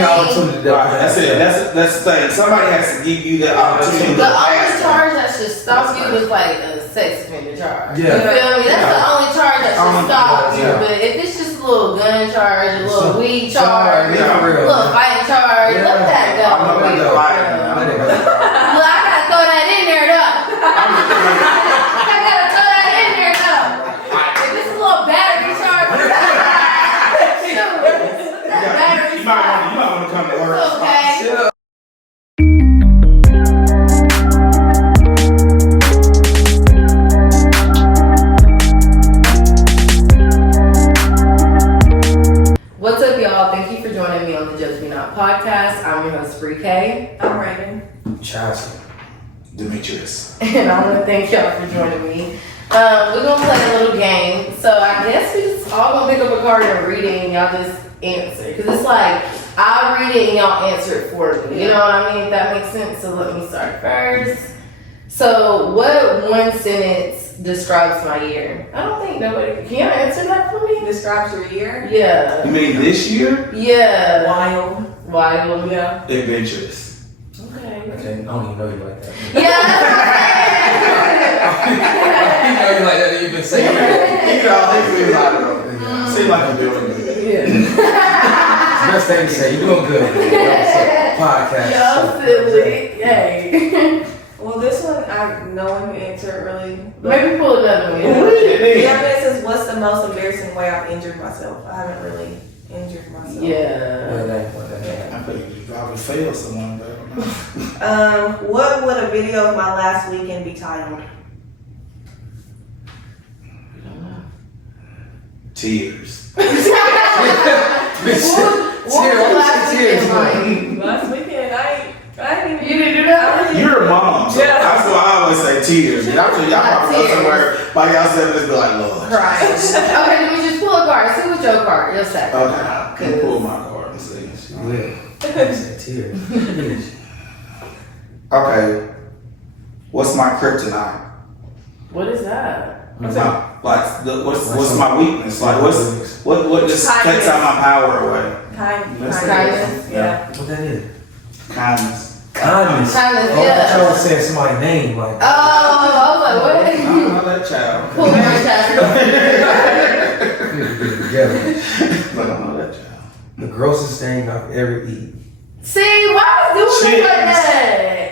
me an opportunity. That's it. That's the thing. Somebody has to give you the opportunity. The only charge that should stop you is like a sex offender charge. Yeah. You feel me? That's the only charge that should stop you. But if it's just a little gun charge, a little weed charge, a little fighting charge, let that go. Look, I gotta throw that in there though. I gotta throw that in there though. If it's a little battery charge, You might want to come to work. okay. What's up, y'all? Thank you for joining me on the Judge Me Not podcast. I'm your host, Bree K. I'm Raven. Chastan. Demetrius. And I want to thank y'all for joining me. We're going to play a little game. So I guess we just all going to pick up a card and read it and y'all just answer. Because it's like, I'll read it and y'all answer it for me. You know what I mean? If that makes sense. So let me start first. So what one sentence describes my year? I don't think nobody... Can y'all answer that for me? Describes your year? Yeah. You mean this year? Yeah. Wild. Yeah. Adventurous. Okay. I don't even know you like that. Yeah. I know you like that. You've been saying that. Seems like I'm doing good. Best thing to say. You're doing good. Podcast. Y'all silly. Hey. Well, this one, I know when you answer it really. Maybe pull another one. Yeah, but it says, what's the most embarrassing way I've injured myself? I haven't really injured myself. Yeah. I think you probably failed someone, but What would a video of my last weekend be titled? tears. What was the last weekend like? Last weekend, I didn't You didn't do that? You're a mom, so Yeah. that's why I always say tears. Y'all probably go somewhere by yourself and just be like, Lord. Right. Okay, let me just pull a card. See what your card. Your second. Okay, you pull my card and see. She will. I said tears. Okay, what's my kryptonite? What is that? What's my weakness? Like what just takes out my power away? Kindness. Kindness. Yeah. What that is? Kindness. Kindness. Kindness, Oh, yeah. I thought you were saying somebody's name. Like, Oh, I was like, I what? don't know that child. Pull my child. we need to get it together. But I don't know that child. The grossest thing I've ever eaten. See, why is doing like that?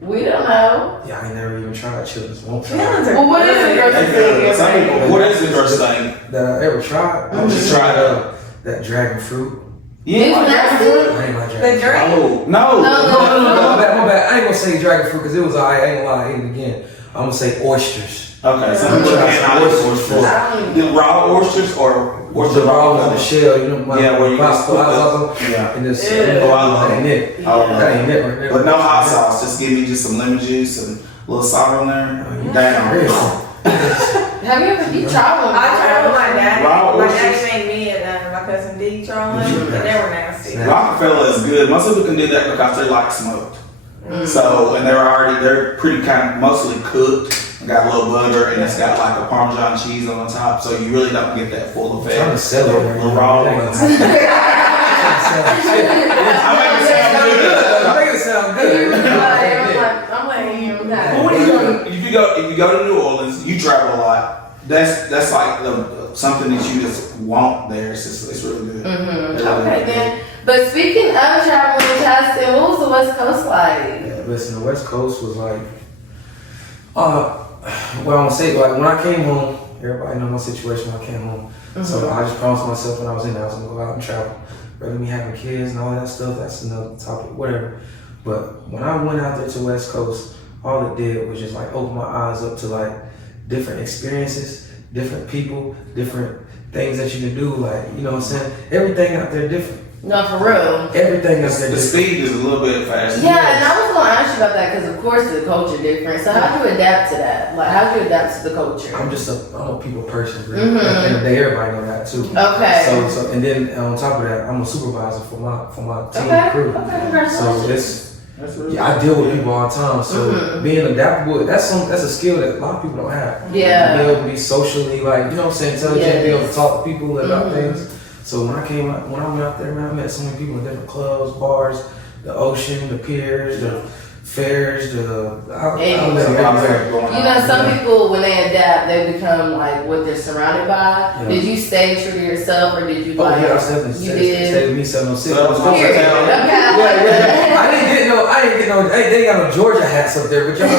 We don't know. Yeah, I ain't never even tried children's. Won't try. Well, what is the grossest thing? Some people, what is the first thing? That I ever tried. I Just tried that dragon fruit. It's nasty. I ain't like The dragon fruit. drink? Oh, No. My bad. I ain't gonna say dragon fruit because it was alright. I ain't gonna lie, I ate it again. I'm gonna say oysters. Okay, so I'm trying oysters. The raw oysters or The raw with the shell, you know, where you just put and this, that ain't it. That ain't it right there. But no hot sauce. Just give me just some lemon juice and a little salt on there. Damn. Have you ever tried one? I tried with my dad. Raw My oysters. dad made me and my cousin D tried one, and they were nasty. Rockefeller is good. Most people can do that because they like smoked. So, and they're pretty kind of mostly cooked. Got a little butter and it's got like a Parmesan cheese on the top, so you really don't get that full effect. I'm trying to sell it. The raw ones. I make it sound good. I'm letting you know that. But when if you go to New Orleans, you travel a lot. That's like something that you just want there. It's really good. Okay then. But speaking of traveling to Chastan, what was the West Coast like? Yeah, listen, the West Coast was like, well, I'm gonna say, like, when I came home, everybody know my situation when I came home. So I just promised myself when I was in there, I was gonna go out and travel. Rather me having kids and all that stuff, that's another topic, whatever. But when I went out there to West Coast, all it did was just like open my eyes up to like different experiences, different people, different things that you can do. Like, you know what I'm saying? Everything out there different. No, for real. Everything out there The different. speed is a little bit faster. Yeah, and I was going to ask you about that because, of course, the culture different. So how do you adapt to that? Like, how do you adapt to the culture? I'm a people person, really. At the end of the day, everybody know that too. Okay. So and then on top of that, I'm a supervisor for my team crew. Okay, congratulations. So I deal with people all the time. So being adaptable, that's a skill that a lot of people don't have. Yeah. To be able to be socially, like, you know what I'm saying, intelligent, be able to talk to people about things. So when I went out there, man, I met so many people in different clubs, bars, the ocean, the piers, the fairs, You know, some people when they adapt, they become like what they're surrounded by. Yeah. Did you stay true to yourself, or did you? Oh like, yeah, I definitely stayed with me 706. Period. Okay. I didn't get no. They got no Georgia hats up there, but y'all.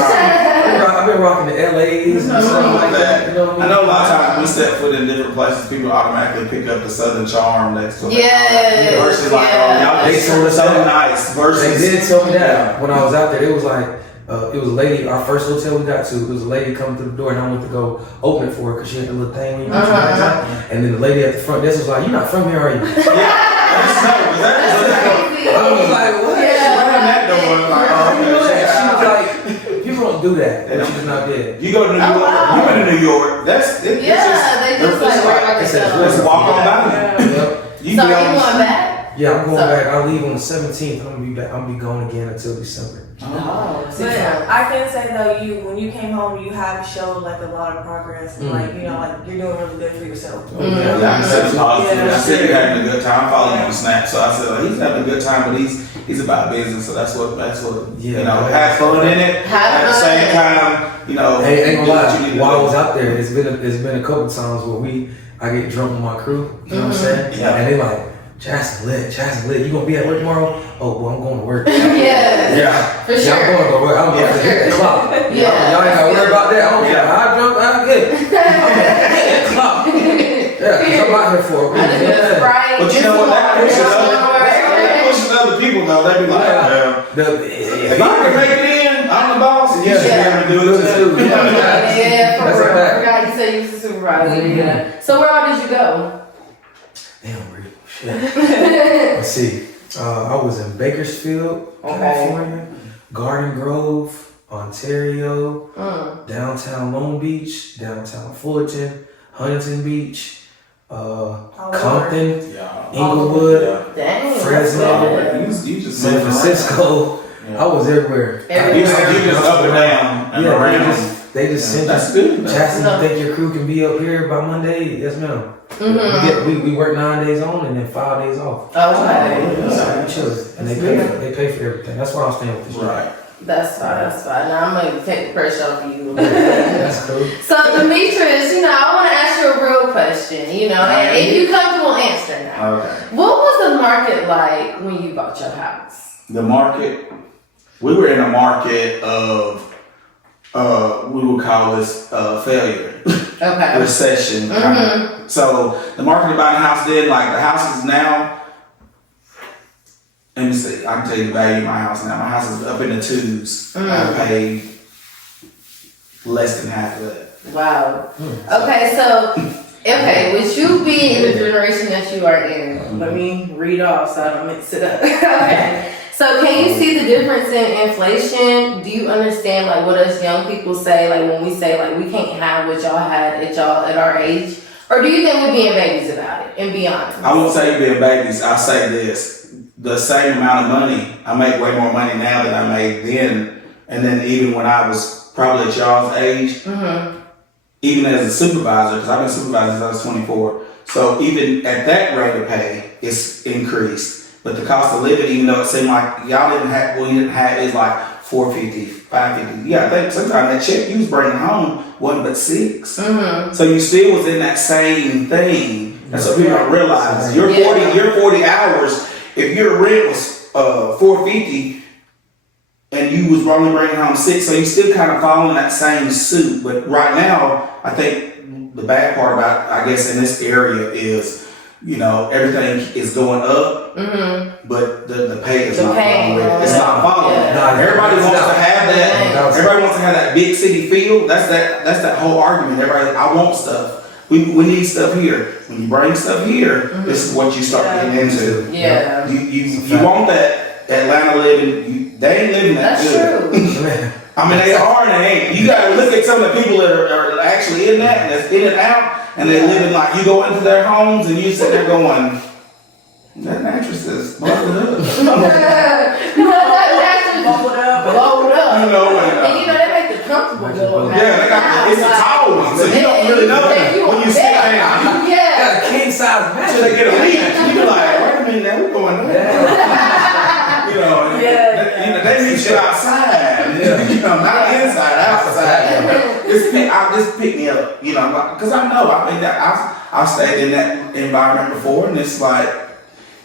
I've been rocking the LA's and stuff like that. You know what I know a lot of times we step foot in different places, people automatically pick up the Southern charm next to Yes, versus like, oh, y'all They just told us so that. nice. Versus They did tell me that when I was out there. It was like it was a lady. Our first hotel we got to, it was a lady coming through the door, and I went to go open it for her because she had a little thing when you put your bags out. And then the lady at the front desk was like, "You're not from here, are you?" Yeah, I just know. I was like, "What?" That door, like, oh, She was okay. like, "People don't do that." And she's not dead. You go to New York. wow. You went to New York. That's it, Yeah, they just like work like It a says, show. Let's walk on by. Yep. You So be you on- going back? Yeah, I'm going So- back. I'll leave on the 17th. I'm gonna be back. I'm gonna be gone again until December. Oh, But I can say though, when you came home, you have showed like a lot of progress, and like like you're doing really good for yourself. Yeah, I said it's positive. Yeah. I said you're having a good time. I follow you on Snap, so I said like, he's having a good time, but he's about business, so that's what Yeah. you know. Have fun in it. Have At the fun. same time, you know. Hey, ain't do gonna what you need lie. to While I do. was out there, it's been a couple times where I get drunk with my crew. You know what I'm saying? Yeah. And they like, Chastan lit. You gonna be at work tomorrow? Oh, well, I'm going to work. Yes, Yeah. for Yeah, sure. I'm going to work. I'm going to hit the clock. Yeah. Y'all ain't gotta worry about that. I don't care how drunk I get. I'm gonna hit the clock. Yeah, 'cause I'm out here for a I just reason. been Sprite. But you know what? That pushes Yeah. other people though. They be like, if I can make it in, I'm the boss. You Yeah. should be able to do it too. Yeah, for That's a real. I fact. forgot you said you was a supervisor. Yeah. So where all did you go? Damn, Rick. Shit. Let's see. I was in Bakersfield, California, Garden Grove, Ontario, downtown Long Beach, downtown Fullerton, Huntington Beach, Compton, Yeah. Inglewood, Dang. Fresno, You just San Francisco. Yeah. I was everywhere. You just up and down and Yeah, around. they just sent That's us. good. Chastan, you think your crew can be up here by Monday? Yes, ma'am. We work 9 days on and then 5 days off. Okay. So we chill. And they pay for everything. That's why I'm staying with this. Right. That's fine. Now I'm gonna take the pressure off of you. That's cool. So Demetrius, I want to ask you a real question. And if you comfortable answering that, Okay. what was the market like when you bought your house? The market, we were in a market of, we would call this failure, Okay. recession. So the market to buy a house then, like the houses now, let me see, I can tell you the value of my house now. My house is up in the twos. I paid less than half of that. Wow. Okay, so with you being in the generation that you are in, let me read off so I don't mix it up. Okay. So can you see the difference in inflation? Do you understand like what us young people say, like when we say like we can't have what y'all had at our age? Or do you think we're being babies about it and be honest? I won't say being babies. I'll say this. The same amount of money, I make way more money now than I made then. And then even when I was probably at y'all's age, even as a supervisor, because I've been supervising since I was 24. So even at that rate of pay, it's increased. But the cost of living, even though it seemed like y'all didn't have, is like $450, $550. Yeah, I think sometimes that check you was bringing home wasn't but $6. So you still was in that same thing. That's what people don't realize. Your 40 hours. If your rent was $450 and you was only bringing home $6, so you still kind of fall in that same suit. But right now, I think the bad part about, I guess, in this area is, everything is going up, but the pay is not going with it. It's not following. Yeah. Everybody wants to have that. Everybody wants to have that big city feel. That's that whole argument. Everybody, I want stuff. We need stuff here. When you bring stuff here, this is what you start getting into. Yeah. You want that Atlanta living. They ain't living that That's good. true. I mean, they are and they ain't. You gotta look at some of the people that are actually in that, and that's in and out, and they living like, you go into their homes and you sit there going, that mattress is buckled up. Blowed up. You know, And they make the comfortable one. yeah, they got it's a tall one, so you don't really know when you sit down. Yeah. got a king size mattress. Until they get a leak, you be like, wait a minute, now we're going there. You know, they need you outside. You know, not inside, outside. This pick me up, you know, because I know, I mean, I've stayed in that environment before, and it's like,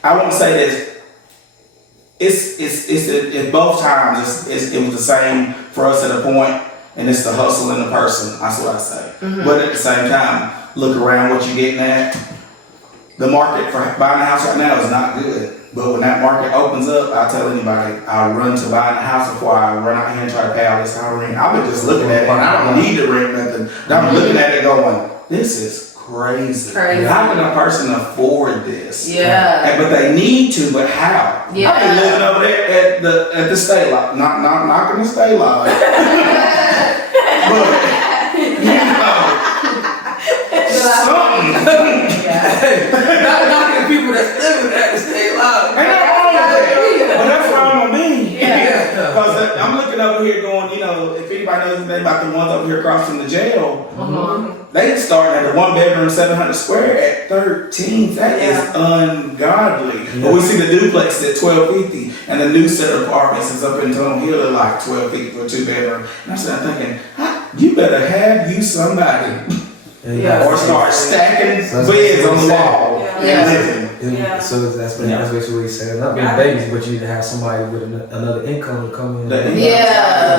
I won't say this. It's both times. It was the same for us at a point, and it's the hustle in the person. That's what I say. But at the same time, look around what you're getting at. The market for buying a house right now is not good. But when that market opens up, I tell anybody, I'll run to buying a house before I run out here and try to pay all this high rent. I've been just looking at it, and I don't need to rent nothing. I'm looking at it going, this is crazy. How can a person afford this? Yeah. But they need to, but how? Yeah. I've been living over there at the state lot. Not knocking the state lot. But, you know, something. Not knocking people that's living at the state lot. Ain't nothing wrong with that. But that's wrong with me. Yeah. Because I'm looking over here going, you know, if anybody knows anything about the ones over here across from the jail, they starting at the 1 bedroom, 700 square at 13. That is ungodly. But we see the duplex at 1250, and the new set of apartments is up in Tunnel Hill at like 1250 for a 2 bedroom. And I'm sitting there thinking, you better have you somebody. Or start stacking beds on the wall and living. So that's basically what he's saying. Not being babies, but you need to have somebody with another income to come in. Yeah.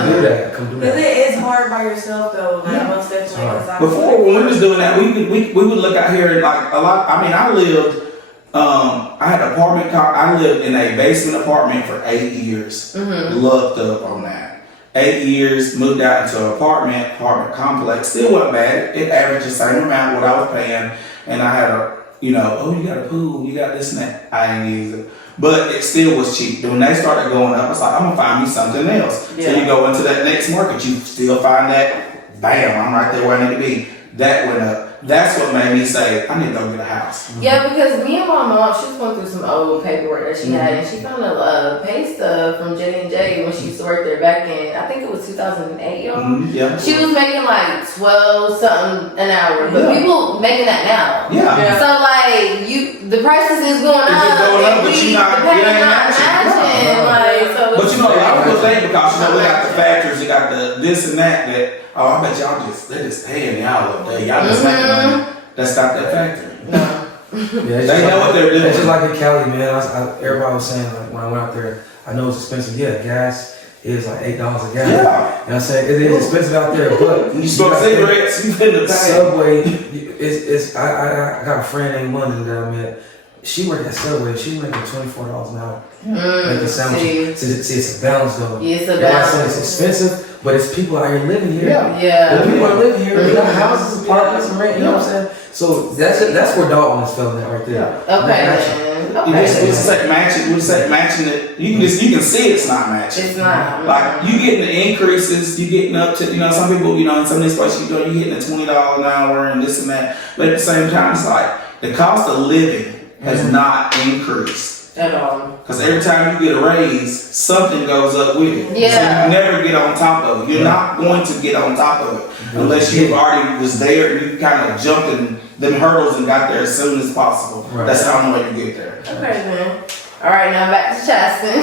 Come do that. Because it is hard by yourself though. Like most definitely. Before when we was doing that, we would look out here and like a lot. I mean, I lived. I had an apartment. I lived in a basement apartment for 8 years. Loved up on that. 8 years, moved out into an apartment complex. Still wasn't bad. It averaged the same amount what I was paying, and I had a, you know, oh, you got a pool, you got this and that. I didn't use it, but it still was cheap. When they started going up, I was like, I'm gonna find me something else. So you go into that next market, you still find that, bam, I'm right there where I need to be. That went up. That's what made me say, I need to go get a house. Yeah, because me and my mom, she was going through some old paperwork that she had, and she found a pay stub from J&J when she used to work there back in, I think it was 2008, y'all. Yeah. She was making like 12 something an hour, but people making that now. Yeah. So like the prices is going It's up, just going up, but the you not pay's not matching. Like, so but you know, a lot of people think because you know we got the matching. factors, you got the this and that. Oh, I bet y'all they're just paying y'all up there. Y'all just making money. That's not that factor. They know what they're doing. It's just like in Cali, man. Everybody was saying like when I went out there, I know it's expensive. Yeah, gas is like $8 a gallon. Yeah. You know what I'm saying? It is expensive out there, but you smoke cigarettes, you in the Subway. I got a friend named London that I met. She worked at Subway. She was making $24 an hour. Making sandwiches. See, it's a balance though. Yeah, it's a balance. balance. It's expensive, but it's people out here living here. Yeah. The people are living here. They got houses, apartments, and rent. You know what I'm saying? So that's where Dalton is feeling that right there. Okay. We say matching it. You can see it's not matching. It's not. Like you getting the increases, you getting up to some people in some of these places you getting the $20 an hour and this and that. But at the same time, it's like the cost of living has not increased at all. Because every time you get a raise, something goes up with it. Yeah. So you never get on top of it. You're not going to get on top of it unless you already was there and you kind of jumped in them hurdles and got there as soon as possible. Right. That's the only way you get there. Okay, then. All right, now back to Chastan.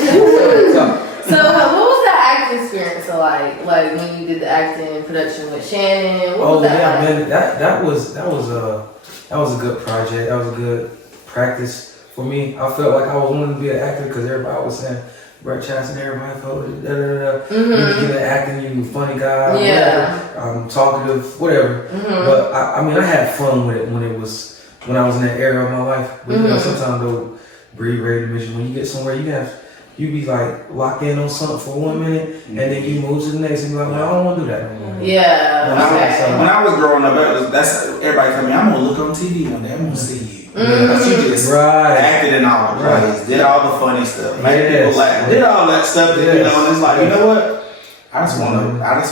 So what was that acting experience like? Like when you did the acting production with Shannon? What was that like? Man, that was a good project. That was a good practice for me. I felt like I was wanting to be an actor because everybody was saying, Brett Chastan, everybody felt you get an acting, you funny guy, whatever, talkative, whatever. But I mean, I had fun with it when I was in that era of my life. But you know, sometimes though, breed ready mission. When you get somewhere, you be like locked in on something for 1 minute, and then you move to the next, and be like, well, I don't want to do that anymore. Yeah. When I was growing up, that's everybody told me, I'm gonna look on TV one day, I'm gonna see you. But you just acted in all the plays, did all the funny stuff, made people laugh, did all that stuff that and it's like, you know what? I just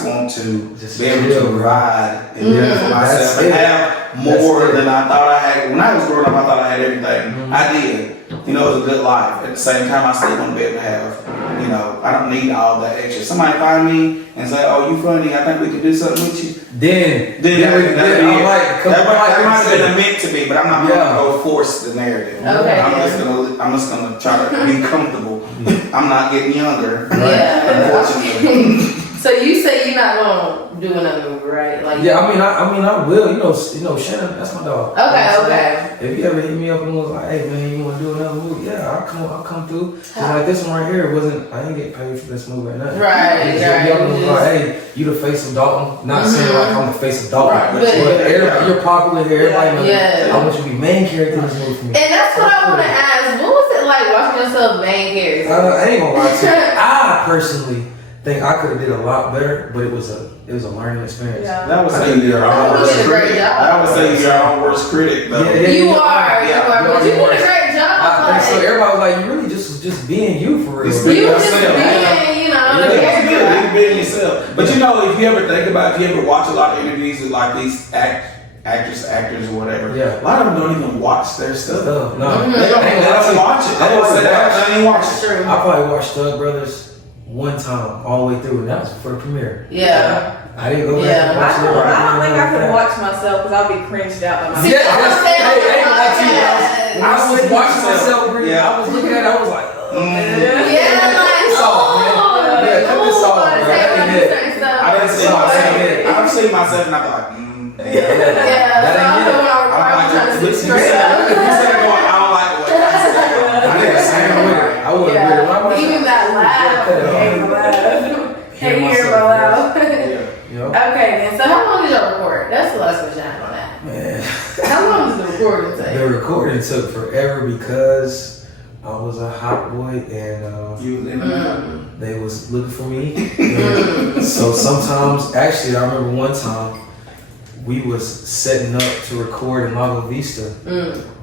want to be able to provide and live for myself and have more than I thought I had. When I was growing up, I thought I had everything. I did. You know, it's a good life. At the same time, I still want to be able to have, you know, I don't need all that extra. Somebody find me and say, "Oh, you funny? I think we can do something with you." Then That might have been a meant to be, but I'm not gonna go force the narrative. Okay. I'm just gonna try to be comfortable. I'm not getting younger. Yeah. Unfortunately. So you say you're not gonna do another movie, right? Like yeah, I mean, I will. You know, Shannon, that's my dog. Okay. If you ever hit me up and was like, "Hey man, you want to do another movie?" Yeah, I'll come through. Just like this one right here, I didn't get paid for this movie or nothing. Right. Just hit me up and was like, "Hey, you the face of Dalton." Not saying like I'm the face of Dalton, Right, but but- everybody, you're popular here. Everybody knows. Yeah. I want you to be main character in this movie for me. And that's what I want to ask. What was it like watching yourself main character? I ain't gonna lie to you. I personally think I could have did a lot better, but it was a learning experience. Yeah. That would I say think you're you're our you worst did a great critic. job. That would say you're our worst critic, though. Yeah, You are, but you did a great job. And so Like, everybody was like, "You really just being you for real." Just you being was just yourself. being, you know, Yeah, the It's character. good. You being yourself. But you know, if you ever think about, if you ever watch a lot of interviews with like these actors or whatever, Yeah. a lot of them don't even watch their stuff. Stuff. No, They don't even watch it. They don't say that. They don't even watch That's it. true. I probably watched Thug Brothers one time all the way through, and that was for the premiere. Yeah. I didn't go back Yeah. and watch it. I don't think I could watch myself because I'll be cringed out by myself. Yeah, See, that's what I'm saying. hey, like you, Yes. when I was watching myself, Yeah. I was looking at it, I was like, oh, man. Yeah, like, It's off, man. Yeah, cut this off, bro. Say That when ain't I it. certain stuff. I didn't see So, myself. yeah. I've seen myself and I'm like, Yeah, That so I ain't feel it. when I record, I'm trying to sit straight You up. said going, I don't like what you said. I did the same with it. I wasn't with it. When I watched Even it, that laugh. cut it off. Hey, loud. Hear Hey, hear myself, loud. Yeah. You know? Okay, then. So how long did y'all record? That's the last question I have on that. Man. How long does the recording take? The recording took forever because I was a hot boy and You was in Mm. they was looking for me. And so sometimes, actually, I remember one time we was setting up to record in Lago Vista,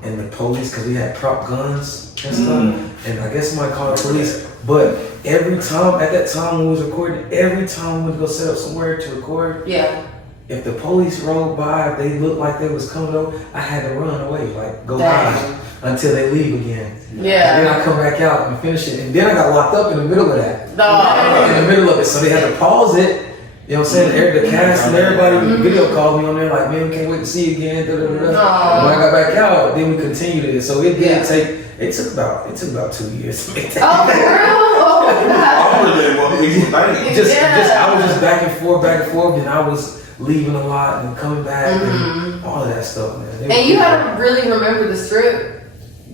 and the police, because we had prop guns and stuff, and I guess somebody called the police. But every time, at that time when we was recording, every time we would go set up somewhere to record, Yeah. if the police rolled by, if they looked like they was coming over, I had to run away, like go Dang. hide until they leave again. And Yeah. then I come back out and finish it, and then I got locked up in the middle of that. Dog. In the middle of it, so they had to pause it. You know what I'm saying? The cast and everybody video called me on there like, "Man, we can't wait to see you again." Da, da, da, da. Aw. When I got back out, then we continued it. So it did Yeah. take. It took about 2 years to make that. Oh, for real? Oh, God. Longer than what people think. Just Yeah. I was just back and forth, and I was leaving a lot and coming back and all of that stuff, man. And you had to really remember the script.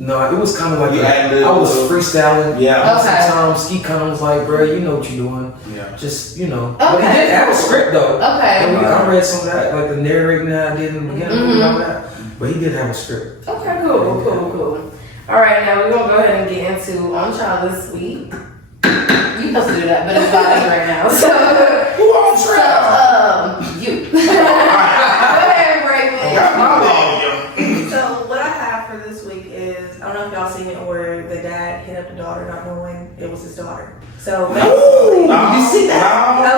No, it was kind of like You had to- I was freestyling. Yeah. Okay. Sometimes Ski kind of was like, "Bro, you know what you're doing. Yeah. Just, you know." But he Okay. did have a script though. Okay. And I read some of that, like the narrating that I did in the beginning, and all that. But he did have a script. Okay, cool. All right, now we're gonna go ahead and get into On Child this week. You supposed to do that, but it's about me right now. So, Who on trial? you. Go ahead, Raymond. Got my lawyer. So what I have for this week is, I don't know if y'all seen it where the dad hit up the daughter not knowing it was his daughter. So Ooh, You see that?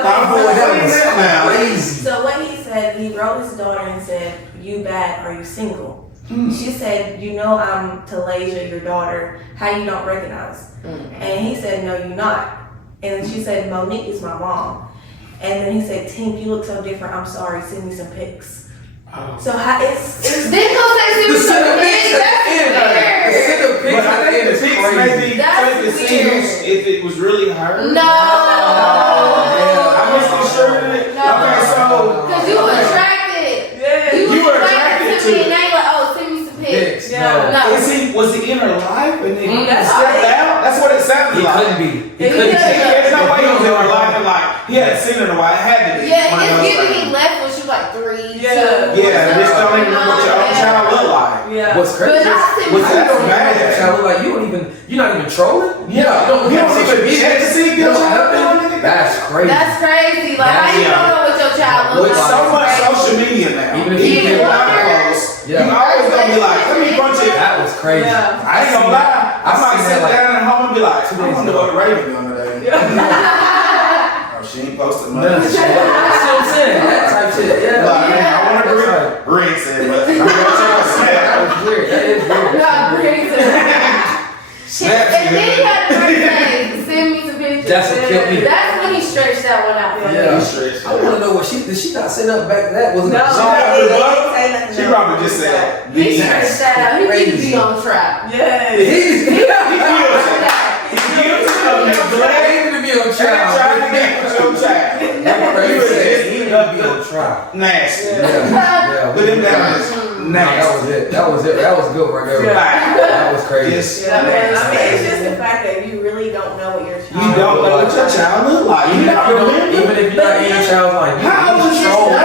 Crazy. So what he said, he wrote his daughter and said, "You bad, are you single?" She said, "You know I'm Talasia, your daughter. How you don't recognize?" And he said, "No, you not." And she said, "Monique is my mom." And then he said, "Tink, you look so different. I'm sorry. Send me some pics." So how it's Then he'll say The super cinnamon That's weird. But I think the pics maybe That's take the scenes if it was really her. No. I misconstrued it. No. Okay, so Because you attracted. yeah. You were attracted attracted to me, to- and they like, oh, send me some pics. Pics. Yeah. No. No. was he in her life and then That's stepped right. out? That's what it sounded He like. couldn't be. He Yeah, couldn't he be. There's no way he was in her life and like he hadn't seen her in a while. It had to be. Yeah, one of it's those giving things. he left when she was like 3, Yeah. 2. Yeah, just don't even remember what your own child looked like. Yeah. What's crazy? But I said, What's How you that don't bad? know your child look like you're not even trolling. Yeah, you don't even check to see if your child doing anything. That's crazy. that's crazy. Like, how you Yeah. don't know what your child looks With like? so much Crazy. social media now, Even if even you if get not one. close, Yeah. you always gonna be like, let me punch it. That was crazy. Yeah. I ain't gonna lie. I might seen sit that, like, down at home and be like, 2 I days wonder ago. what Raven doing today. Oh, she ain't posted No, much. that's what I'm saying. That type shit. Yeah. Like, man, I want to That's right. rinse it, but I'm gonna take a snap. That was weird. That is weird. God, crazy. Snaps And then he good. had a birthday. Send me some pictures. That's what killed me. That's when he stretched that one out. Yeah. He stretched I want to know what did she not set up back then? Was it? No, She they got didn't say nothing. She probably just said, He "These stretched that out. He need to be on track. Yes. He's guilty of neglect to be on and trying to get with your child. You was just He need to be on trial. nasty. Yeah. Put him down as That nasty. was it. That was it. That was good right there. That was crazy. Yes. Yeah, I mean, it's just the fact that you really don't know what your child. You don't know what your child look like. You don't remember. Even if you're not in your child's life, How you was should your show.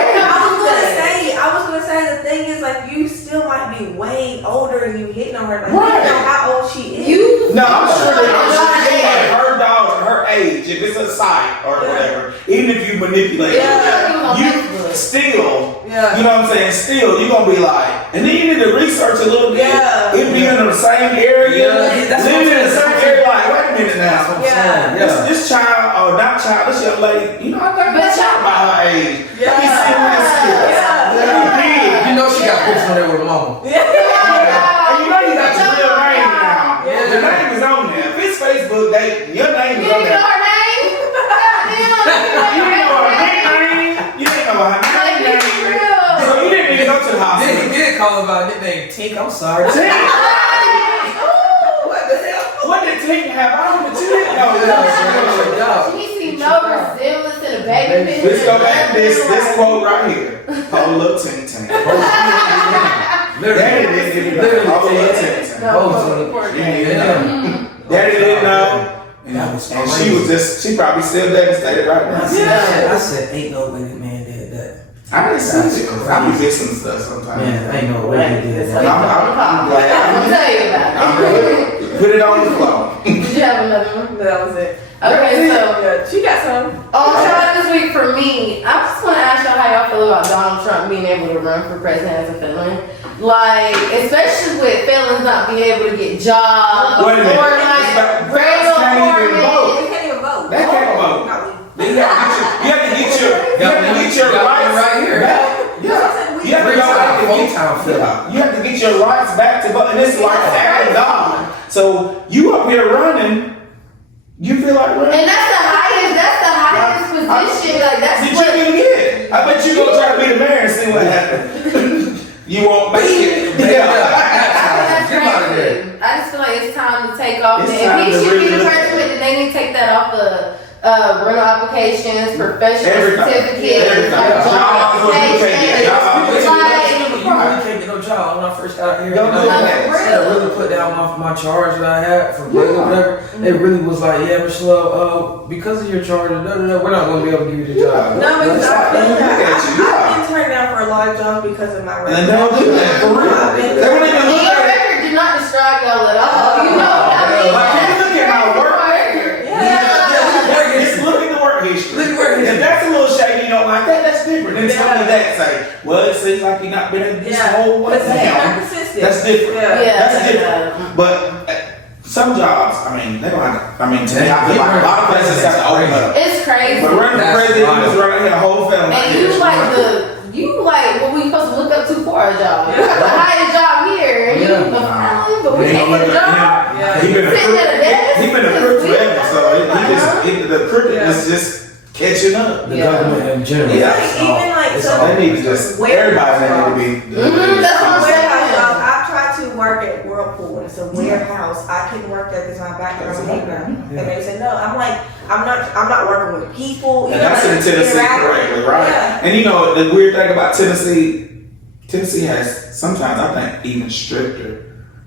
I was gonna say the thing is like you still might be way older and you hitting on her like Right. you know how old she is. No, I'm sure that her daughter, her age, if it's a site or whatever, even if you manipulate it, you still, Yeah. you know what I'm saying, still, you're going to be like, and then you need to research a little bit. Yeah. If you're in the same area, Yeah, that's what living in I'm the same saying. area, like, wait a minute now. Yeah. This child, or not child, this young lady, you know, I think that's about her age. Yeah. Let me see what this is. Yeah. Yeah. You know she got pictures on there with her mama. And you know you got your real name now. Yeah. Your name is on there. If it's Facebook, your name You is on didn't there. know her name? You didn't know her nickname. You didn't know her Like, name. be real. So you didn't even go to the Then hospital. he did call her by a nickname Tink. I'm sorry. What the hell? What did Tink have on that you didn't know? She see no resemblance to the baby picture. Let's go back to this quote right here. Hold up, Tink Tink. Daddy didn't even know. Hold up, Tink Tink. Daddy didn't know. And she was just, she probably still devastated right now. I said, ain't no way that man did that. I didn't see it. I be missing stuff sometimes. Man, ain't no way he did that. I'm glad. I'll tell you I'm about it. ready. Put it on the floor. Did you have another one? That was it. Okay, so Yeah, she got some. on trial this week for me, I just want to ask y'all how y'all feel about Donald Trump being able to run for president as a felon. Like, especially with felons not being able to get jobs Wait a minute. or like rail Can't even vote. apartments. They can't even vote. They can't vote. Not we. You have to get your rights right here. back. Yeah. You have to go back and get Full-time felon. You have to get your rights back to vote, and it's like after God. So you up here running, you feel like running. And that's the highest position. Like that's Did what. you even get it? I bet you gonna try to be the mayor and see what happens. You won't make it. That's Get out of there. crazy. I just feel like it's time to take off. It's If time he to should be really the look at president, then they need to take that off of rental applications, professional Everything. certificates, Everything. like job Jobs, what you can't get jobs. applications. You Like, really can't get no job when I first got here. Don't do that. I really put down my charge that I had for break or whatever. It really was like, yeah, Michelle, because of your charge, we're not going to be able to give you the job. No, because I feel Look at that. you. I've been turned down for a lot of jobs because of my And resume. don't do that for real. They won't even look your at it. record did not describe y'all at all. You know what I mean? Like, if you look at my work record, Yeah. just look at the work history. Look at work history. If that's a little shady, you don't like that, that's different. Then tell me that, say, well, it seems like you're not been able to get this whole one Because they're not down. consistent. That's different. Yeah. That's different. But some jobs, I mean, they don't have to, I mean, to me, I feel like a lot of places have to open up. It's crazy. But running for president, you just running here a whole family. And you like what we supposed to look up to for our job. You got the highest job here, and you the felon, but we can't get a job. Yeah. He been a Sitting at a desk. he been a crook forever, so the crookedness just catching up. The Yeah. government in general. Yeah. Even like It's some all- They need to just everybody need to be. That's what I'm saying. warehouse jobs. I've tried to work at Whirlpool, and it's a warehouse. I couldn't work there because my background is ignorant. And they said no. I'm like, I'm not working with people. And that's in like, Tennessee interact- correctly, right? Yeah. And you know the weird thing about Tennessee has sometimes I think even stricter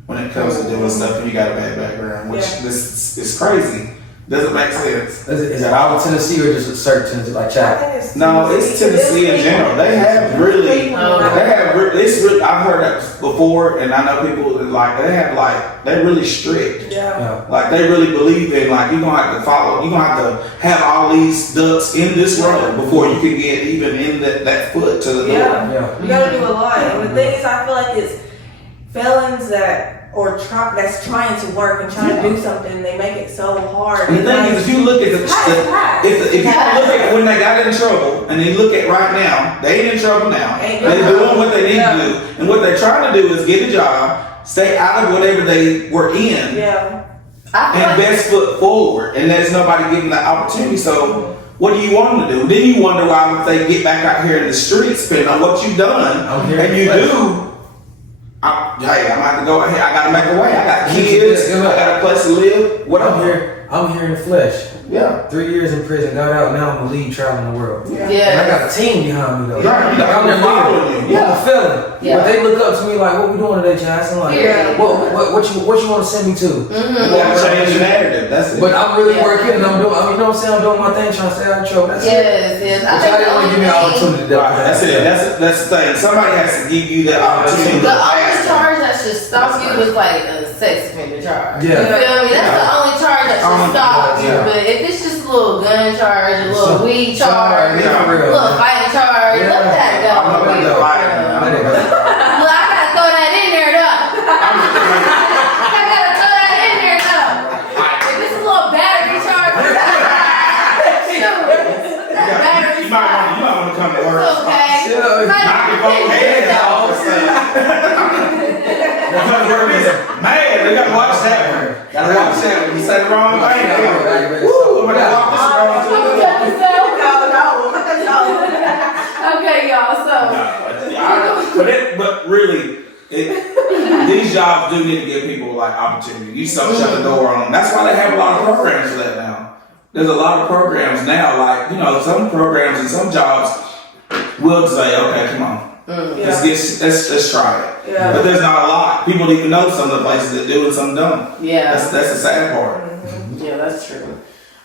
when it comes to doing stuff and you got a bad background, which this is crazy. Doesn't make sense. Is it all Tennessee or just a certain Tennessee, like I Chad? think it's No, it's Tennessee in general. They have really, it's really, I've heard that before, and I know people that they're really strict. Yeah. Like they really believe in you're gonna have to follow, you're gonna have to have all these ducks in this road before you can get even in that foot to the door. Yeah. Yeah. You gotta do a lot. And the thing is, I feel like it's felons that's trying to work and trying to do something. They make it so hard. And the thing is, if you look at if you look at when they got in trouble, and you look at right now, they ain't in trouble now. They're doing what they need to do, and what they're trying to do is get a job, stay out of whatever they were in, Yeah. and best foot forward, and there's nobody giving the opportunity. So what do you want them to do? Then you wonder why if they get back out here in the streets, depending on what you've done, and you do. Hey, I'm about to go ahead. I gotta make a way. I got kids. I got a place to live. What I'm here in the flesh. Yeah. 3 years in prison, got out, now I'm a lead traveling the world. Yeah. And I got a team behind me though. Right. I'm the following leader. I'm a felon. Yeah. But they look up to me like, what we doing today, Chastan? Like, what you want to send me to? You gotta change the narrative. That's it. But I'm really working and I'm doing, you know what I'm saying? I'm doing my thing, trying to stay out of trouble. That's it. Yes. But y'all didn't want to give me an opportunity. That's it. That's the thing. Somebody has to give you that opportunity. The only charge that should stop you is like a sex offender charge. Yeah. You feel me? That's the only charge that should stop you. But if it's just a little gun charge, a little weed charge, a little fighting charge, let that go. Look, I gotta throw that in there though. I gotta throw that in there though. If it's a little battery charge, battery You might want to come to work. okay. Knock your whole head all of a sudden. Man, we gotta watch that one. Gotta watch that one. You say the wrong thing. Woo, I'm gonna walk this around to the Okay, y'all. So, but really, these jobs do need to give people like opportunity. You shut the door on them. That's why they have a lot of programs for that now. There's a lot of programs now. Like some programs and some jobs will say, okay, come on. Let's try it. Yeah. But there's not a lot. People don't even know some of the places that do and some don't. yeah. That's the sad part. Yeah, that's true.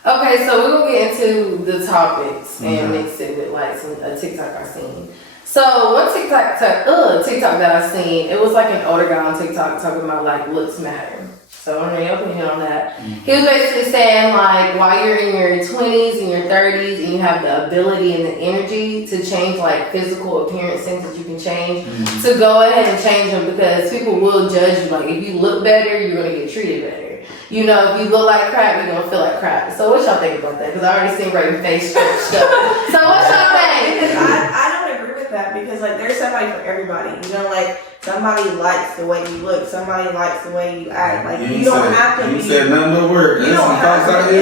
Okay, so we're gonna get into the topics and mix it with like a TikTok I seen. So one TikTok that I seen, it was like an older guy on TikTok talking about like looks matter. So I mean, your opinion on that. He was basically saying like while you're in your 20s and your 30s and you have the ability and the energy to change like physical appearance, things that you can change, to go ahead and change them because people will judge you. Like if you look better, you're gonna get treated better. You know, if you look like crap, you're gonna feel like crap. So what y'all think about that? Because I already seen Raven face stretched up. So what y'all think? Because I don't agree with that because like there's somebody for everybody. You know, like somebody likes the way you look, somebody likes the way you act. Like you don't have to be. You said nothing but word. You don't have to be.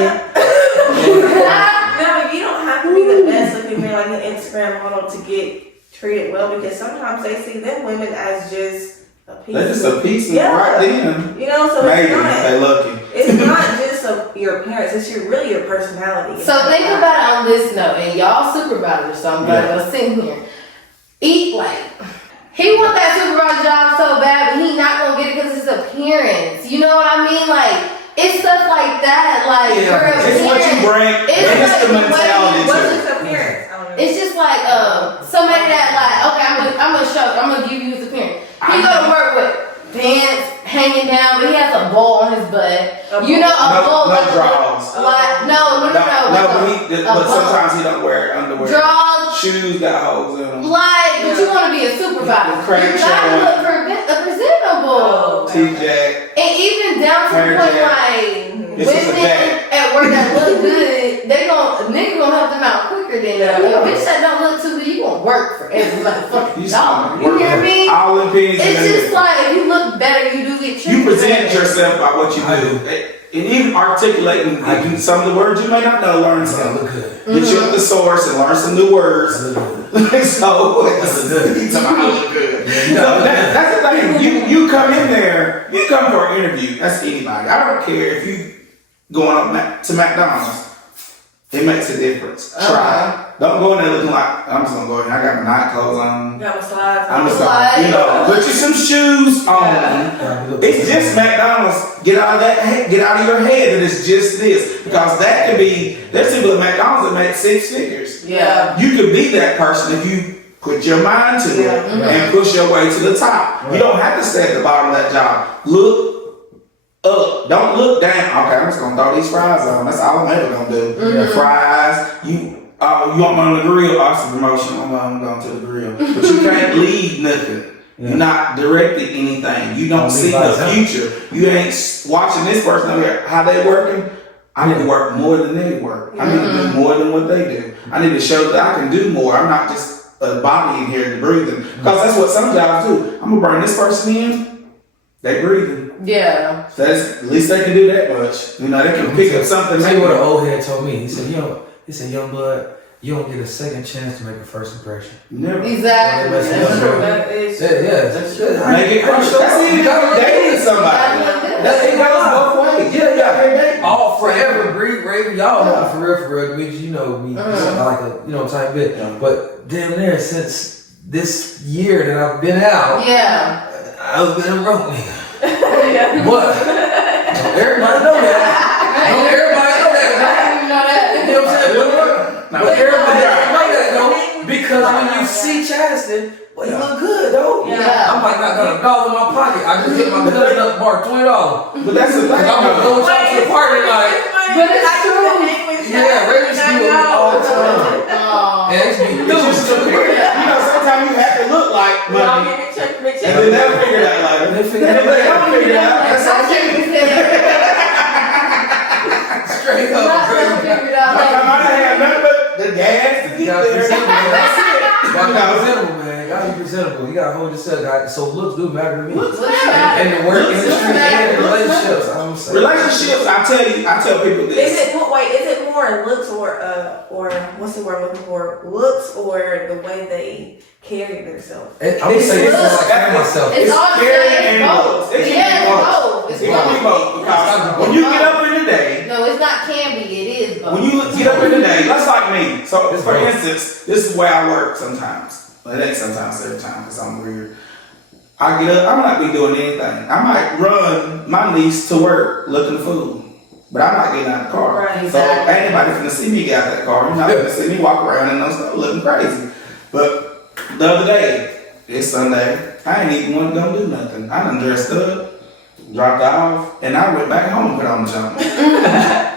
No, you don't have to be the best looking man like an Instagram model to get treated well because sometimes they see them women as just a piece. They're just a piece of right then. You know, so maybe it's not, they lucky. It's not just your appearance, it's really your personality. So think about it on this note, and y'all supervisors, so I'm glad y'all sitting here. Eat like he want that supervisor job so bad, but he not gonna get it because his appearance. You know what I mean? Like it's stuff like that. Like your appearance. It's what you bring. It's the mentality. What's his appearance? It's just like somebody that like I'm gonna give you his appearance. He go to work with pants hanging down, but he has a bowl on his butt. You know, a bowl no draws. Like no. But sometimes he don't wear underwear. Draws, shoes got holes in them. Like, but you want to be a supervisor. You gotta look presentable. T-Jack. And even down to the point like women at work that look good, nigga gonna help them out quicker than a bitch that don't look too good. You gonna work for every motherfucking dollar. You hear me? All in pennies. It's just like if you look better, you do get treated. You present yourself by what you do. And even articulating some of the words you may not know, learn some. Get you at the source and learn some new words. So that's the thing. You come in there, you come for an interview. That's anybody. I don't care if you going up to McDonald's. It makes a difference. Try. Don't go in there looking like I'm just gonna go in there. I got my night clothes on. Got my slides on. I'm just gonna, put you some shoes on. It's just McDonald's. Get out of your head that it's just this. Because that could be, there's people at McDonald's that make 6 figures. Yeah. You could be that person if you put your mind to it and push your way to the top. You don't have to stay at the bottom of that job. Look up. Don't look down. Okay, I'm just gonna throw these fries on. That's all I'm ever gonna do. Fries. You want me on the grill? Awesome promotion. I'm going to the grill. But you can't lead nothing. You're not directing anything. You don't see the future. You ain't watching this person over here, how they working. I need to work more than they work. I need to do more than what they do. I need to show that I can do more. I'm not just a body in here breathing. Because that's what some jobs do. I'm going to bring this person in. They breathing. Yeah. So at least they can do that much. You know, they can pick up something. Tell you what an old head told me. He said, young blood, you don't get a second chance to make a first impression. Never. Exactly. That's true. That's good. Make it crucial. That's it. You gotta date somebody. It goes both ways. Yeah. All forever, breed, raven, y'all know for real, because you know me, I like a, type bit. Yeah. But damn near since this year that I've been out, Yeah. I've been a broke nigga. What? Don't everybody know that. Don't everybody know that. You know that. You know what I'm saying? But everybody know that though, because when you see Chastan, well, you look good though. Yeah. I'm like, I got $1 in my pocket. I just hit my cousin up bar $20. But that's the thing. I'm gonna go to the party like, But it's true. yeah, Ravens do it all the time. Oh. And it's be You know, sometimes you have to look like money, and then they'll figure it out later. They figure And if they don't figure it out, that's all you. straight Not up. so figured out. Like, I might have had nothing but the gas to get Gotta be there. presentable, man. That's it. Gotta You be know, presentable, man. Gotta be presentable. You gotta hold yourself. So looks do matter to me. Looks And the work Looks industry matter. and relationships. I'm saying. relationships, I tell people Is this. it more looks or what's the word I'm looking for? Looks or the way they carry themselves? I'm gonna say this is like I myself. It's all the scary same. and Both. looks. It can Yeah, be both. it's It can be both because when you get up in the day, No, it's not can be. It is both. when you get up in the day, that's like me. So, It's for both. instance, this is where I work sometimes. Well, it ain't sometimes, every time, because I'm weird. I get up, I might be doing anything. I might run my niece to work looking food, but I'm not getting out of the car. Right, So, exactly. ain't nobody finna see me get out that car. You're not finna see me walk around and no stuff looking crazy. But the other day, it's Sunday, I ain't even want to go do nothing. I done dressed up, dropped off, and I went back home and put on the jumper.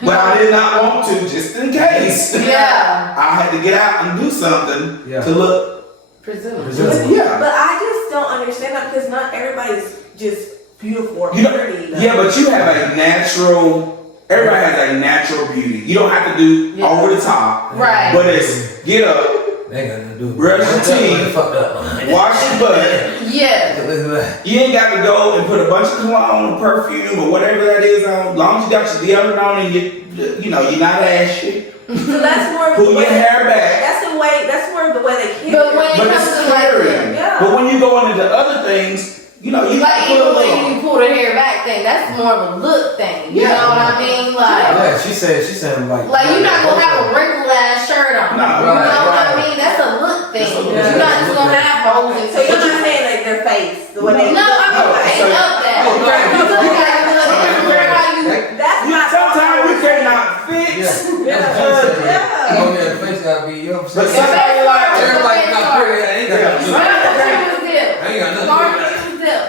But I did not want to, just in case. Yeah. I had to get out and do something to look. Presumably. Yeah. But I just don't understand that because not everybody's just beautiful or You know, pretty. Though. yeah, but you have a natural. Everybody has a natural beauty. You don't have to do over the top. Right. But it's get up, They ain't got nothing to do with brush your it. teeth, Fucked up. wash your butt. Yeah. Look at that. You ain't got to go and put a bunch of cologne or perfume or whatever that is on. As long as you got your deodorant on and you're not ashy. So that's more of Pull the your way. hair back. That's more of the way they carry. But when it But comes it's to like, scary. Yeah. But when you go into other things, you know, you like put a even when little. you pull the hair back thing, that's more of a look thing. You know what I mean? Like Yeah, she said like you're not gonna have a wrinkled ass shirt on. No, You know what I right. mean? That's a look thing. That's a look. You're not just gonna have holes and So you're not saying like their face, the way they. No, I mean, I ain't up that. Oh, right. You look like you look different how you. That's not. Sometimes you cannot fix. Yeah. Yeah. Oh yeah, the face gotta be, you know what I'm But saying? somebody like Everybody got pretty, I ain't got nothing to do with it. I ain't got nothing to do with it.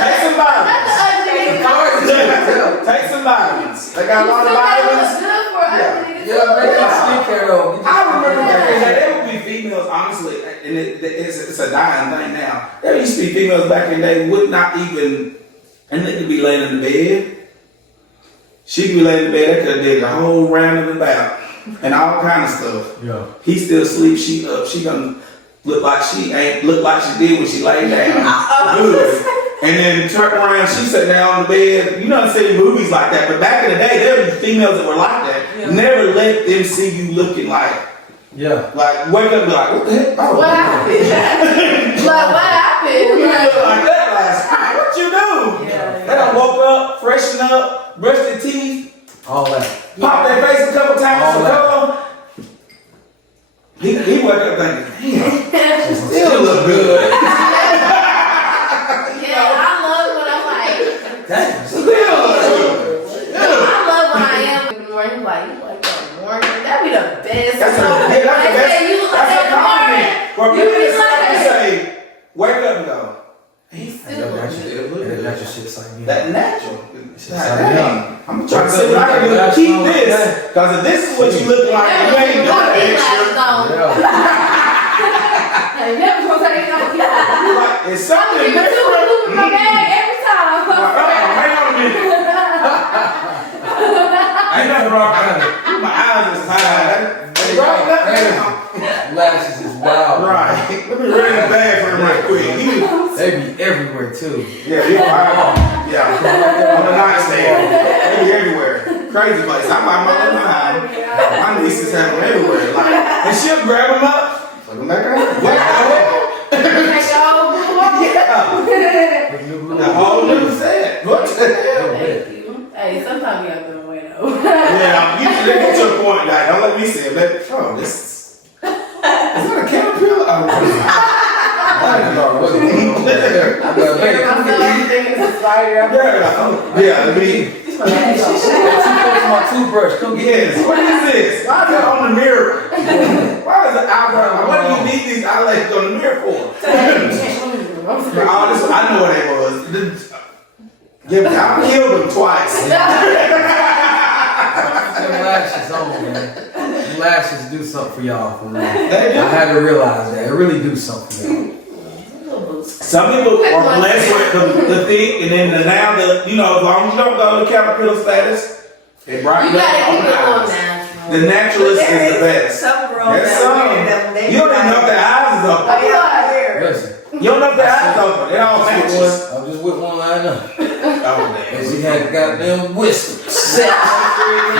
take some vitamins. Take some vitamins. They got a lot of vitamins. Yeah, make your skincare though. Get your I remember skincare. back in the day, there would be females, honestly, and it's a dying thing now. There used to be females back in the day would not even, and they could be laying in the bed. She could be laying in the bed, they could have did a whole round of about and all kind of stuff. Yeah. He still sleeps, she up, she gonna look like she ain't look like she did when she laid down. Good. And then turn around, she sat down on the bed. You don't see movies like that, but back in the day, there were females that were like that. Yeah. Never let them see you looking like Yeah. wake up and be like, what the heck? Oh, What happened? Like what happened? You Like, look like that last night. What you do? Yeah. They done woke up, freshen up, brush their teeth, All that. pop their face a couple times All for that. color. He woke up thinking, damn, Still look good. yeah, I love when I'm like, Damn. still look good. I love when I am in the morning, like, you like that morning. That'd be the best. That's the best. Say, you look like That's a that in the morning. compliment. For You people be to like say, wake up and go, You That still look got you. good. That got your shit psyched. that natural. Shit's God psyched. damn. I'm trying to see what I can do to keep this. Because if this is what you look like, you ain't doing extra. Yeah. I never gonna say nothing. Like, it's something You different. do my bag every time. Hang on a minute. I ain't rock. My eyes is high. They rock that down. Lashes is wild. Right. Let me ring the bag for him right quick. They be everywhere too. Yeah, you yeah. On the nightstand. They be everywhere. Crazy place. I'm like, my nieces have them everywhere. Like, and she'll grab them up, put them back on. Yeah. The whole new set. What the hell? Hey, sometimes you have to wait though. Yeah, you get to a point, like, don't let me see it. This is that a caterpillar? I mean, my toothbrush. Come get yes. What is this? Why is it on the mirror? Why is it eyebrow? What do you need these eyelashes on the mirror for? All this, I know what it was. Yeah, I killed them twice. Them lashes on, man. Them lashes do something for y'all. For real. I had to realize that. It really do something for y'all. Some people are blessed with the thick, and then now as long as you don't go to caterpillar status, it brightens up on the eyes. The naturalist is the best. Some girls There's some. You don't even know if their eyes is open. Listen, You don't know if their eyes is open. It all matches. I'm just with one line up. Oh, damn. And she had goddamn whistle set.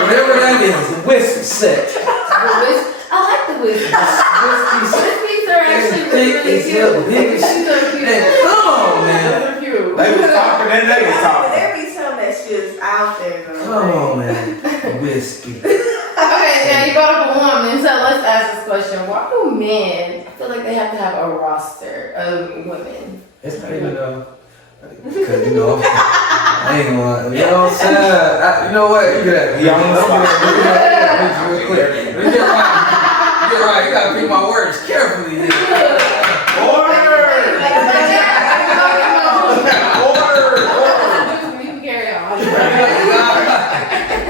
Whatever that is, the whistle set. I like the whiskey. Whiskeys are actually really cute. Big as shit. Hey, come on, man. They're cute. They was talking and they was talking. There be some that's just out there. Come on, man. Whiskey. Okay, now you brought up a woman, so let's ask this question. Why do men feel like they have to have a roster of women? It's not even because I ain't gonna, you know what I'm saying? You know what? You got Yeah, I'm gonna real quick. Get right. You gotta pick my words carefully here. Order! You can carry on.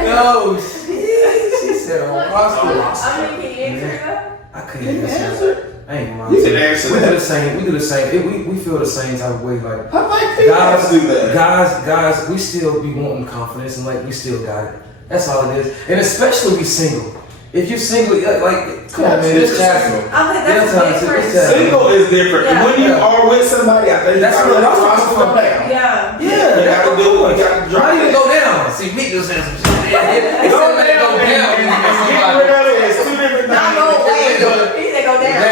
No, she said on roster. I mean, can you answer that? I couldn't answer. I ain't gonna lie. You can answer We that. do the same. We do the same. We feel the same type of way. Like Guys do that. guys, we still be wanting confidence and like we still got it. That's all it is. And especially we single. If you're single, like come on, man, it's Chastan. I think that's different. Single is different. Yeah. When you are with somebody, I think That's you what gotta I'm let talking the about. down. Yeah. You gotta do it. You gotta How drop do you it. go down? See, me just saying some shit. It's Go not that down go down. and get rid of it. It's two different things. Not go away. He said go down.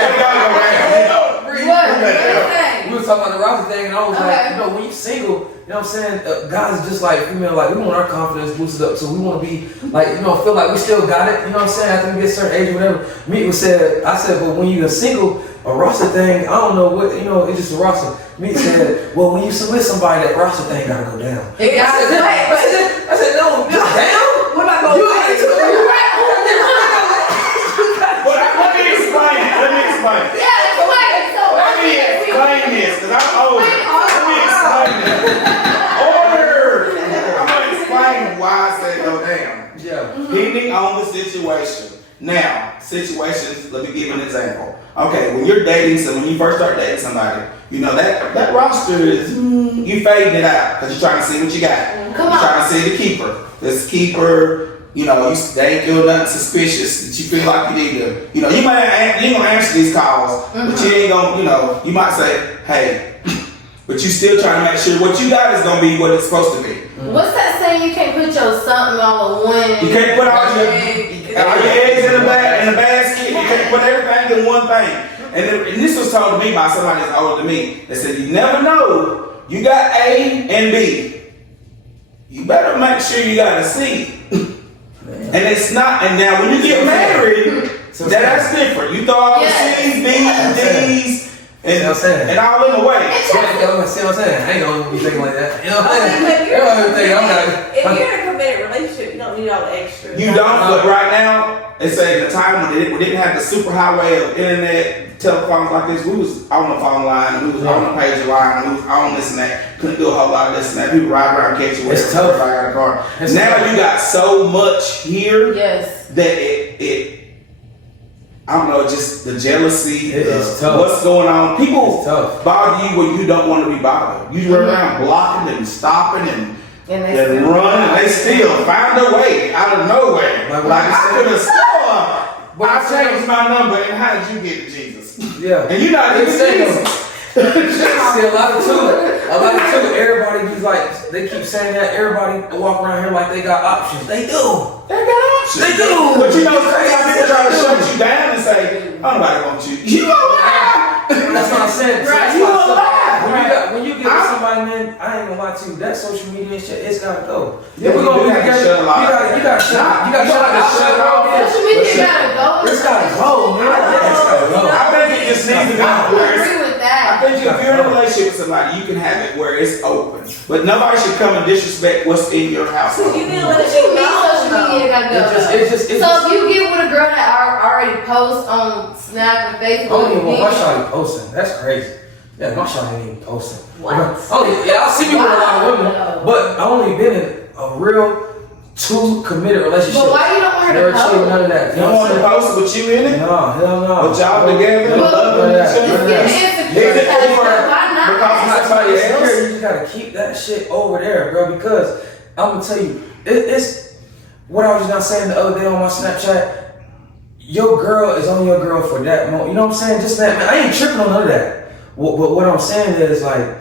We was talking about the roster thing, and I was like, when you single, you know what I'm saying? Guys just like female, like we want our confidence boosted up, so we want to be like, feel like we still got it. You know what I'm saying? After we get a certain age, or whatever. I said, but when you're single, a roster thing, I don't know what, it's just a roster. Me said, well, when you with somebody, that roster thing gotta go down. It got to I said, no, just down. What about going Let me explain it. Let me explain it. Let me explain this, because I'm old. Let me explain this. Order! I'm going to explain why I said go down. Yeah. Depending on the situation. Now, situations, let me give you an example. Okay, when you're dating, so when you first start dating somebody, that roster is, you fading it out, because you're trying to see what you got. You're trying to see the keeper. This keeper, they ain't feel nothing suspicious that you feel like you need to, you ain't gonna answer these calls, but you ain't gonna, you might say, hey, but you still trying to make sure what you got is gonna be what it's supposed to be. What's that saying? You can't put your something all in one. You can't put all your eggs in the basket. You can't put everything in one thing. And this was told to me by somebody that's older than me. They said, you never know. You got A and B. You better make sure you got a C. And it's not, and now when you get married, that's different. You throw all the C's, B's, D's, and all in the way. See what I'm saying? I ain't gonna be thinking like that. You know what I'm saying? If you're in a committed relationship, you don't need all the extras. You don't, but right now, they say the time when we didn't have the super highway of internet, telephones like this, we was on the phone line, we was on the page line, we was on this and that, couldn't do a whole lot of this and that. People ride around, catch you with It's tough. I got a car. Now you got so much here that it I don't know, just the jealousy, it's tough. What's going on. People tough. bother you when you don't want to be bothered. You run around blocking and stopping and running, and they still find a way out of nowhere. Like I could have sworn, I changed my number, and how did you get to Jesus? Yeah. And you're not even Jesus. See, a lot of too, everybody be like, they keep saying that, everybody walk around here like they got options. They do. They got options. They do. But you know, it's crazy how people try to shut you down and say, nobody wants you. You a lie. That's what I'm saying. Right. So You a lie. when you get with somebody, man, I ain't gonna lie to you, that social media and shit, it's gotta go. Yeah, If we're gonna be together, you gotta shut it off. Social media gotta go. It's gotta go, man. It's gotta go. I think it just needs to be I where it's, agree with I that. think if you're in a relationship with somebody, you can have it where it's open. But nobody should come and disrespect what's in your house. So you need to What let you you mean know. social media gotta go? It's So if you get with a girl that already posts on Snap and I don't Facebook, even want my shawty posting. That's crazy. Yeah, my shawty ain't even posting. What? I see me with a lot of women, but I only been in a real two committed relationship. but why you don't want her Never to cheated, post? none of that. You don't want to post with you in it? No, hell no. But y'all together, None of loving that. each other? None of that. It's insecure. Is it over Why not? because I'm not somebody somebody else? else. You just gotta keep that shit over there, bro. Because I'm gonna tell you, it's what I was just saying the other day on my Snapchat. Your girl is only your girl for that moment. You know what I'm saying? Just that, man. I ain't tripping on none of that. But what I'm saying is like,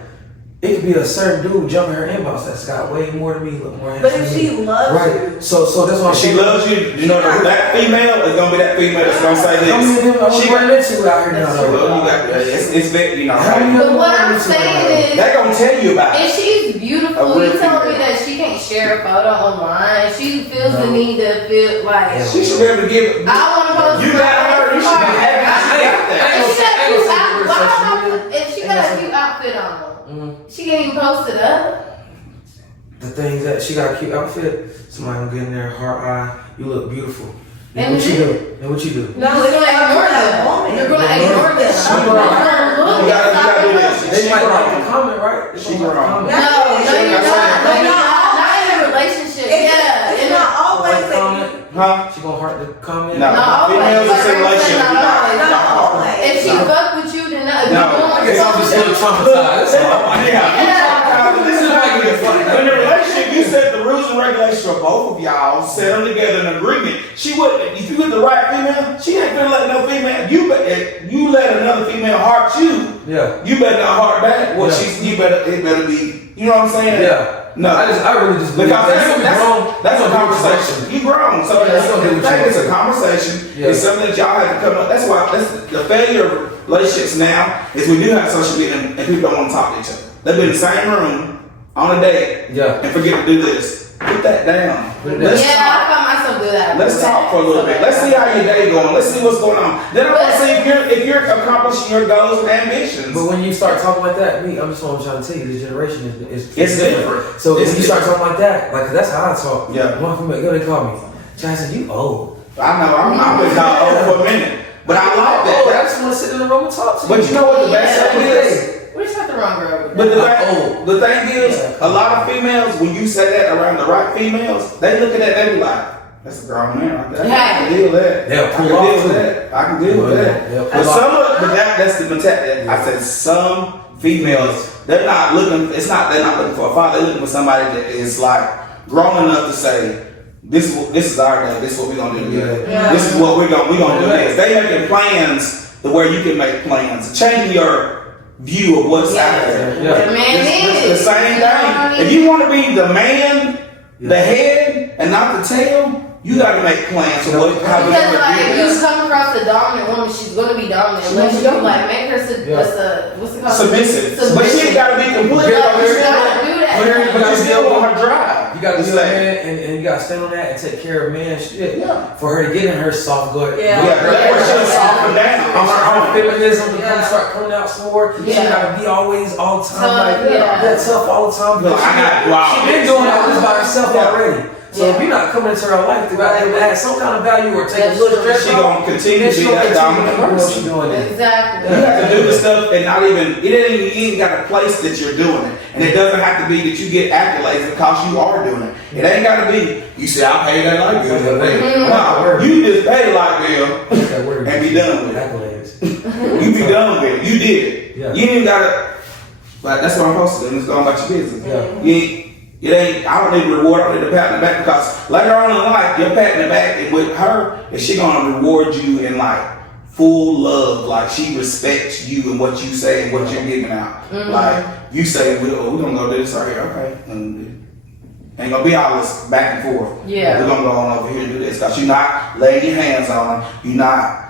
it could be a certain dude jumping her inbox that's got way more than me, look more But handsome if than she me. loves right. you, So that's why If she loves you, you know that female is gonna be that female that's gonna say How many of them this. I'm She running into out here now? Well, though? you got it's that, you know. How many Right? of them But what I'm I'm running into saying right now? is, They're gonna tell you about if it. she's A beautiful, real you telling me female. that she can't share a photo online. She feels the No. need to feel like She should be able to give. I want to post. You got her. You should be happy. She got that. If she got a cute outfit on, Mhm. she can't even post it up. The things that she got a cute outfit, somebody gonna get in there, heart eye, you look beautiful. And Then what you then- do? Then what you do? No, you're gonna ignore them. You're gonna ignore them. She You're wrong. gonna look You gotta inside do her this. look. They She might wrong. like the comment, right? They She might like the wrong. comment. No, you're not. No, you're not. not in a relationship. It's Yeah, not always Like the that comment. Huh? She gonna heart the comment. No. Not always. Females Like is in Rick said, relationship. not always. Not always. If she No. fuck with you, then not. No. I guess I'm just a little traumatized. That's all. Yeah. This is like a funny. In the relationship, you set the rules and regulations for both of y'all, set them together in agreement. She wouldn't, if you get the right female, she ain't gonna let no female, if you let another female heart you, Yeah. you better not heart back. Well, Yeah. it better be, you know what I'm saying? Yeah. No. I really just believe Because that. that's a conversation. You grown, so Yeah, that's gonna do what you it's a want. conversation. Yeah. It's something that y'all have to come up. That's the failure of relationships now is we do have social media and people don't want to talk to each other. They've been in the same room on a date Yeah. and forget to do this. Put that down. Put it Let's Yeah, talk. I found myself do that. Let's talk for a little bit. Let's see how your day going. Let's see what's going on. Then I want to see if you're accomplishing your goals and ambitions. But when you start talking like that, I'm just trying to tell you, this generation is It's different. So It's if you start talking like that, like that's how I talk. Yeah. One female, they call me. Chastan, you old. I know I've been called old for a minute, but I like that. Oh, I just want to sit in the room and talk to you. But you know what the best Yeah. thing is? We're just not the wrong girl. But I'm the thing is, Yeah. a lot of females, when you say that around the right females, they look at that, they be like, that's a grown man right there. I can deal with that. They'll I pull can off deal with too. that. I can deal with that. They'll But pull off. that's the mentality. I said some females, they're not looking for a father, they're looking for somebody that is like grown enough to say, this is our day, this is what we're gonna do together. Yeah. This is what we're gonna do this. They making plans to where you can make plans, changing your view of what's out there. Yeah. The man It's is. the same You know what I thing. mean? If you want to be the man, Yeah. the head, and not the tail, you got to make plans for how you're Because like going if to you do come across a dominant woman, she's gonna be dominant She's unless gonna you be dominant. like make her what's it called? submissive. But she ain't got to be completely. But But you gotta do that. you still want her drive. You got to It's be a like- man and you got to stand on that and take care of man shit. Yeah. For her to get in her soft gut. Yeah. Yeah, let her shit soften down. Her feminism to Yeah. start coming out some more. She Yeah. gotta be always all the time Tough, like yeah. that tough all the time. Look, She been doing all this by herself Yeah. already. So if you're not coming into her life to add some kind of value or take That's a little true. stress She off, gonna continue then to she be gonna that continue dominant to do what she person. doing. Exactly. You have to do the stuff and not even, you ain't got a place that you're doing it. And it doesn't have to be that you get accolades because you are doing it. It ain't got to be, you say, I paid that like Bill. No, you just pay like Bill What's that word? and be done with it. Accolades. You be done with it. You did it. Yeah. You ain't even got to, like, that's what I'm posting. It's going about your business. Yeah. You ain't, it ain't, I don't need a reward, I don't need a pat in the back because later on in life, you're patting the back and with her, is she going to reward you in like full love. Like she respects you and what you say and what you're giving out. Like you say, we're gonna go do this right here, okay? And ain't gonna be all this back and forth. Yeah. We're gonna go on over here and do this because you're not laying your hands on her. You're not,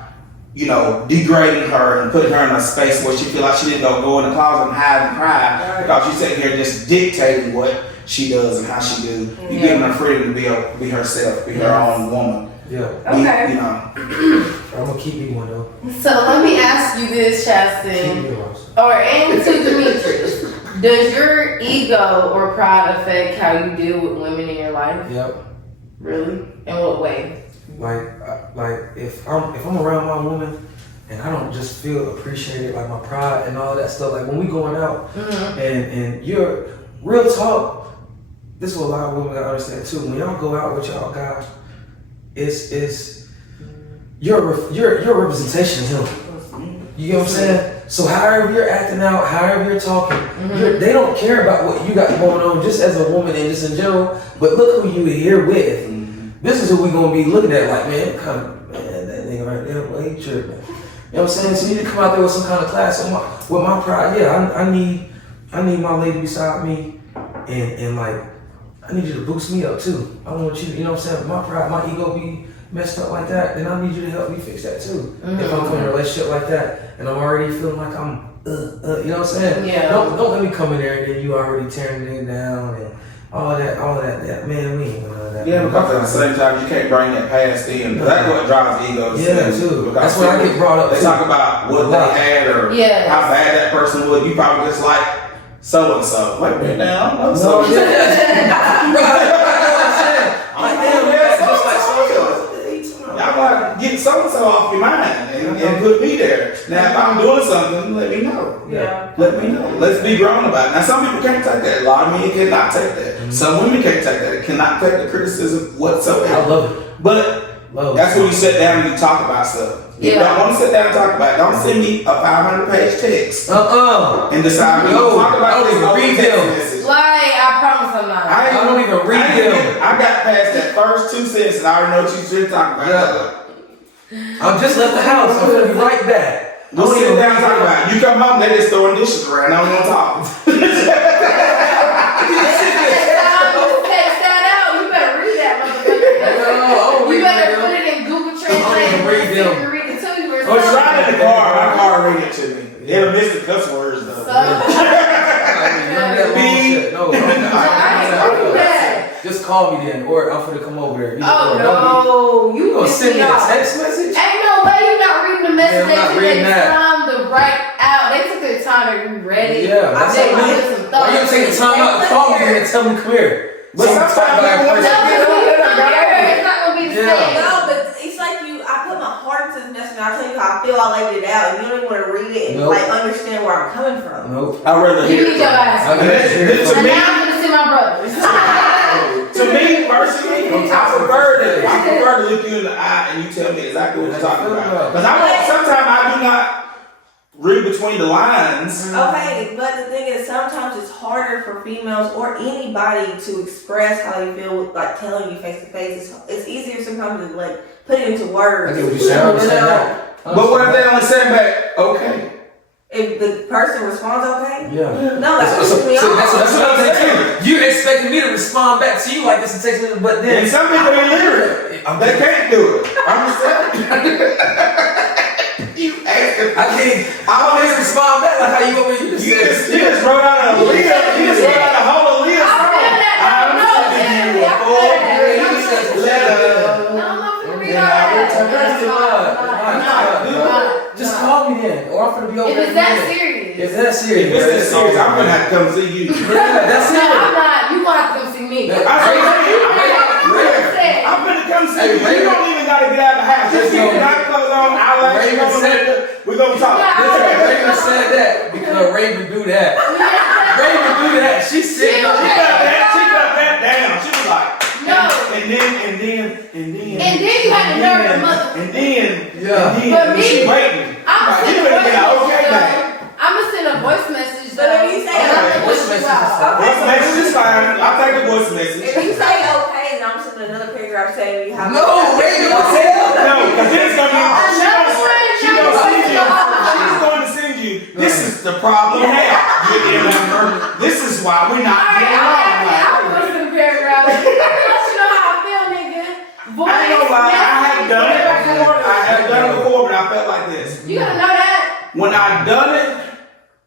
degrading her and putting her in a space where she feel like she didn't go in the closet and hide and cry because she's sitting here just dictating what she does and how she do. You're giving her freedom to be herself, be her own woman. Yeah. Okay. I'm gonna keep you one though. So let me ask you this, Chastan, and to Demetrius. Does your ego or pride affect how you deal with women in your life? Yep. Really? In what way? Like if I'm around my woman and I don't just feel appreciated, like my pride and all that stuff. Like when we going out and you're real talk. This is what a lot of women gotta understand too. When y'all go out with y'all guys, it's you're a representation of him. You get what I'm saying? So however you're acting out, however you're talking, they don't care about what you got going on just as a woman and just in general. But look who you here with. This is who we gonna be looking at. Like man, that nigga right there, well, he tripping. You know what I'm saying? So you need to come out there with some kind of class. So with my pride, I need my lady beside me, and like I need you to boost me up too. I want you, you know what I'm saying? If my pride, my ego be messed up like that, then I need you to help me fix that too. If I'm in a relationship like that and I'm already feeling like I'm, you know what I'm saying? Yeah. Don't let me come in there and then you already tearing it down and all that. Man, we ain't gonna know that. Yeah, because at the same time, you can't bring that past in. That's what drives egos. Yeah, too. That's why I get brought up. They talk about what they had or how bad that person was. You probably just like so and so. Wait a minute now. I'm so and so. Y'all gotta get so and so off your mind and put me there. Now, if I'm doing something, let me know. Yeah. Let me know. Let's be grown about it. Now, some people can't take that. A lot of men cannot take that. Some women can't take that. Cannot take the criticism whatsoever. I love it. But that's when you sit down and you talk about stuff. You don't want to sit down and talk about it. Don't send me a 500-page text. And decide we don't talk about this. Read them. Like, I promise I'm not. I don't even read them. I got past that first 2 sentences. I already know what you should talk about. I'm just left the house. I'm gonna be right back. We'll sit down and talk about it. You come home, they just throwing dishes around. I don't want to talk. Text that out. You better read that motherfucker. You better put it in Google Translate. Read them. Read it to you. Oh, it's right in the car. My car read it to me. It'll miss the cuss words though. Just call me then, or I'm gonna come over there. You gonna send me a text message? Ain't no way you not reading the message. Yeah, I'm not They reading took their that. time to write out. They took their time to read it. Yeah, that's They what I put mean. some thought. Why you take the time out to call me and tell me come here? But sometimes It's not gonna be the same. No, but it's like I put my heart into this message and I tell you how I feel, I laid it out, and you don't even want to read it and like understand where I'm coming from. Nope. I'd rather You hear need your ass. I'd rather hear it. And now I'm gonna see my brothers. To me, personally, I prefer to look you in the eye and you tell me exactly what you're talking about. Because sometimes I do not read between the lines. Okay, but the thing is, sometimes it's harder for females or anybody to express how you feel with like telling you face to face. It's easier sometimes to like put it into words. I get what you're saying. But what if they only say back, okay? If the person responds okay? Yeah. No, that's So what that's what I'm saying too. You expecting me to respond back to you like this and text me, but then And some people are literate. They can't do it. I'm just saying. You asking. I always respond back like how you over here. You just wrote out a Leah. You just wrote out a whole Leah song. I'm sending you a full letter. No, I'm not gonna read Yeah, all I return that. Just call me then, or I'm gonna be over If there. it's that serious. If that's serious, If it's that serious, I'm gonna have to come see you. Yeah, that's No, it. I'm not. You want to come see me. I'm gonna come see you. You don't even gotta get out of the house. Just keep your night clothes on, eyelashes on. We're gonna talk. Raven said that because Raven do that. Raven do that. She said She got that down. She was like, No. And then you had to nerve the mother. And then But me, she waiting. I'm Like, gonna you send a better voice get out, okay, message. babe. I'm gonna send a voice message. But if you say voice message is fine. Voice message is fine. I'll take a voice message. If you say okay, then I'm sending another paragraph saying you have no, Raven will tell. No, because then it's gonna be. She a problem now. You remember? This is why we're not getting I'm along. listening to the paragraph. Let you know how I feel, nigga. Voice, I ain't gonna lie, I have done it before. message. I have done it before, but I felt like this. You gotta know that. When I done it,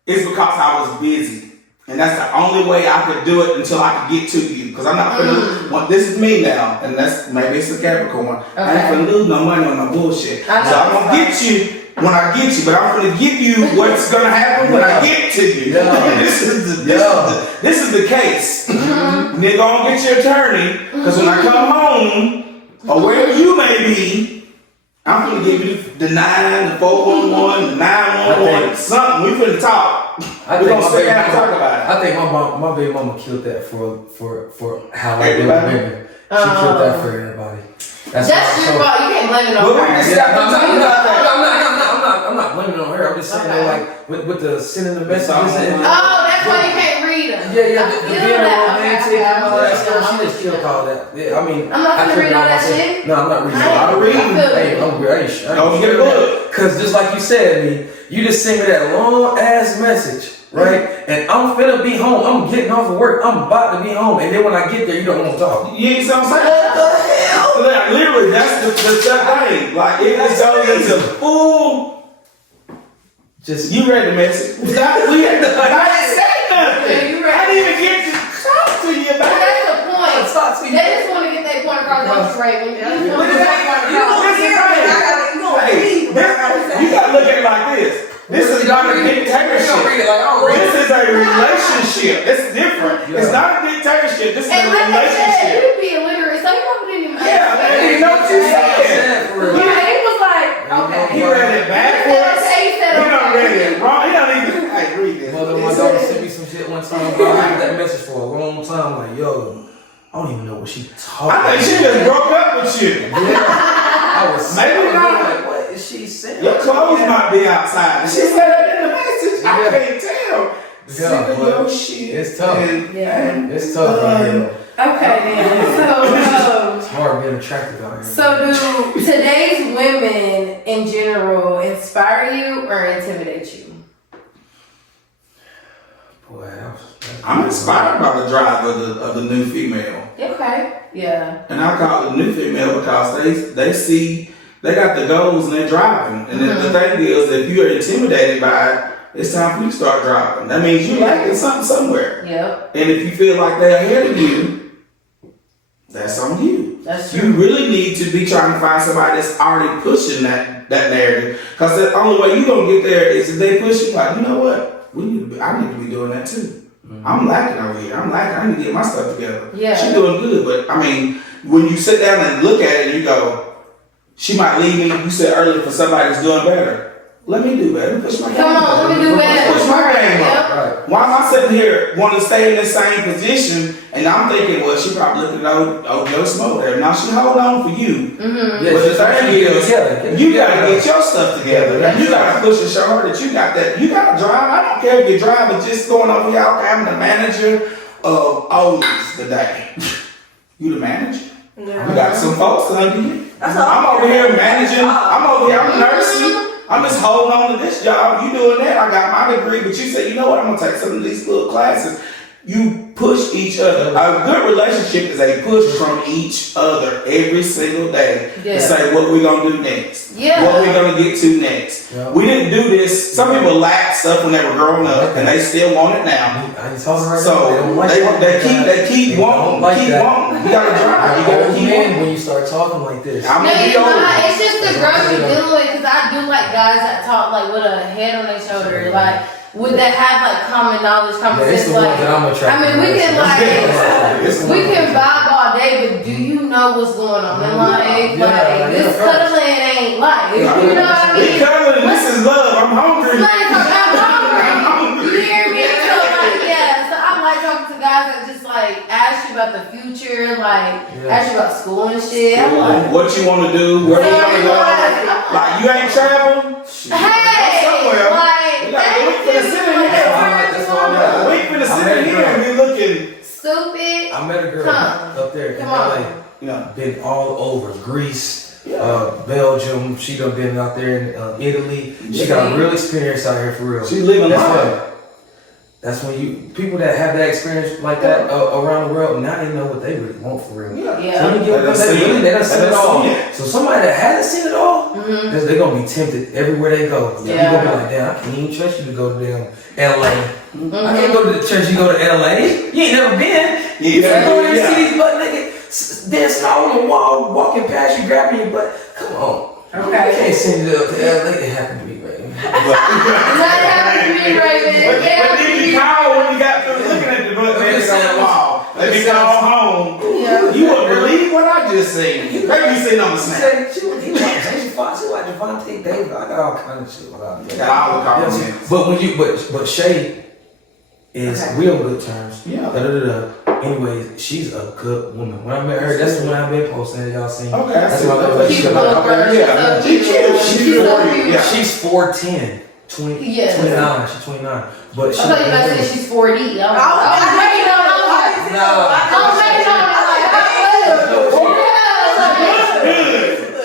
it's because I was busy. And that's the only way I could do it until I could get to you. Because I'm not finna, this is me now, and that's, maybe it's a Capricorn. I ain't finna lose no money on no bullshit. So I'm gonna get you when I get you, but I'm gonna give you what's gonna happen when I get to you. This is the case. Nigga, gonna get your attorney, because when I come home, or wherever you may be, I'm gonna give you the 9, the 411, the 911, something. We finna talk. We're gonna sit down and talk about it. I think my baby mama killed that for how I deal with women. She killed that for everybody. That's your fault. You can't blame it on her. I'm not blaming it on her. I'm just saying that, like, with the sending the messages. That's why you can't read them. Yeah, the being romantic and all that stuff. She just killed all that. Yeah, I mean, I'm not gonna read all that shit. No, I'm not reading. I'm reading. Don't get it. Cause just like you said, you just sent me that long ass message, right? And I'm finna be home. I'm getting off of work. I'm about to be home. And then when I get there, you don't want to talk. You ain't what I'm saying? What the hell? Like, literally, that's the thing. Like, it just goes into full. Just you read the message. I didn't say nothing. I didn't even get to talk to you about it. That's the point. They just want to get their point across. Don't trade me. You gotta look at it like this. This is not a dictatorship. This is a relationship. It's different. It's not a dictatorship. This is a relationship. You be illiterate, so you probably didn't even. Yeah, I didn't know what you said. He was like, okay. He read it backwards. He done read it wrong. He don't even read it. My daughter sent me some shit one time. Bro, I had that message for a long time. Like, yo, I don't even know what she talking about. I think she just broke up with you. Yeah. I was maybe not. Like, what is she saying? Your clothes might be outside. She said that in the message. I can't tell. Sick of your shit. It's tough. It's tough right here. Okay, then. So, it's hard being attractive out here. So, do today's women in general inspire you or intimidate you? Boy, I'm inspired by the drive of the new female. Okay. Yeah. And I call it new female because they see they got the goals and they're driving. And the thing is, if you are intimidated by it, it's time for you to start driving. That means you're lacking something somewhere. Yep. And if you feel like they're ahead of you, that's on you. That's true. You really need to be trying to find somebody that's already pushing that narrative. Because the only way you're going to get there is if they push you, like, you know what? I need to be doing that too. I'm lacking over here. I need to get my stuff together. Yeah. She's doing good. But, I mean, when you sit down and look at it, you go, she might leave me, you said earlier, for somebody that's doing better. Let me do better. Push my game up. Come on, let me do better. Push my game up. Right. Why am I sitting here wanting to stay in the same position? And I'm thinking, well, she probably looking at old Joe Smoke there. Now she hold on for you. Mm-hmm. But the thing is, you got to get your stuff together. You got to push and show her that you got that. You got to drive. I don't care if you're driving, just going over here. I'm the manager of Ollie's today. You the manager? Yeah. You got some folks under you. I'm over here managing. I'm over here. I'm nursing. I'm just holding on to this job. You doing that? I got my degree, but you said, you know what? I'm gonna take some of these little classes. You push each other. A good relationship is a push from each other every single day to say what we're gonna do next. What we're gonna get to next. We didn't do this. Some people lacked stuff when they were growing up, and they still want it now. So they keep wanting. You gotta drive. You gotta keep on. When you start talking like this. It's just the growth you're dealing with. Because I do like guys that talk like with a head on their shoulder, like. Would that have like common knowledge, common sense? Like, I mean, we can vibe all day, but do you know what's going on in life? This cuddling ain't life. You know what I mean? We cuddling. This is love. I'm hungry. I'm hungry. You hear me? So so I like talking to guys that just like ask you about the future, like ask you about school and shit. I'm like, what you want to do? Where you want to go? Like you ain't traveling? Hey, somewhere. Like we finna sit here and be looking stupid. I met a girl up there in LA. Been all over Greece, Belgium. She done been out there in Italy. She got real experience out here for real. She living life. That's when people that have that experience like that around the world, now they know what they really want for real. Yeah. So when you get them, they done seen it all. So somebody that hasn't seen it all, they're gonna be tempted everywhere they go. Yeah. You gonna be like, damn, I can't even trust you to go to damn LA. I can't go to the church. You go to LA. You ain't never been. You go there and see these butt naked dancing all on the wall, walking past you, grabbing your butt. Come on. Okay. I can't send it up to LA. It happened to me, baby. Not happening to me, Raven. But then you call when you got to looking at the butt naked on the wall. Let me go home. Yeah. You wouldn't believe what I just seen. Maybe you seen on the snap. She like Devontae Davis. I got all kind of shit about it. Got all the compliments. But Shay is real good terms. Yeah. Anyways, she's a good woman. When I met her, that's when I've been posting that y'all seen. Okay, That's why I that's like She's her. a little girl. Yeah. She's so cute. She's 40. Yeah. She's 4'10", 29. She's 29. But I thought you might say she's 40. I was waiting on it. No.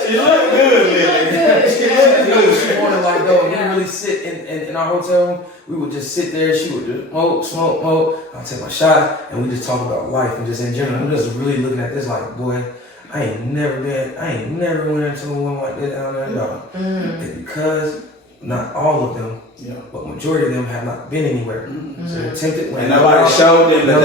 She look good, Lily. She look good. She wanted like though. We really sit in our hotel room. We would just sit there. She would just smoke. I'll take my shot, and we just talk about life and just in general. I'm just really looking at this like, boy, I ain't never went into a woman like this down there, dog. It's because not all of them, but majority of them have not been anywhere. So they're tempted when and nobody showed them that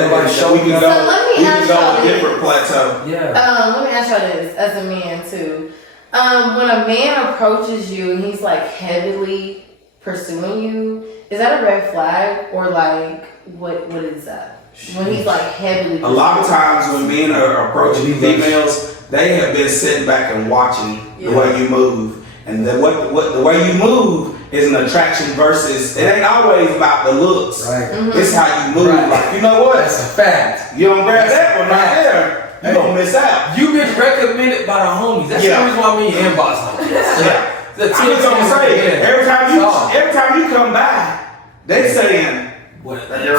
we can go. So let me ask a y'all different plateau. Yeah. Let me ask y'all this as a man too. When a man approaches you and he's like heavily pursuing you, is that a red flag or like what is that? When he's like heavily A lot of times when men are approaching females, they have been sitting back and watching the way you move. And the way you move is an attraction versus, it ain't always about the looks. Right. It's how you move. Right. Like, you know what? That's a fact. You don't grab that one right there, you gonna miss out. You've been recommended by the homies. That's the reason why me and inbox homies. I'm just gonna say, every time you come by, they saying, you're right there,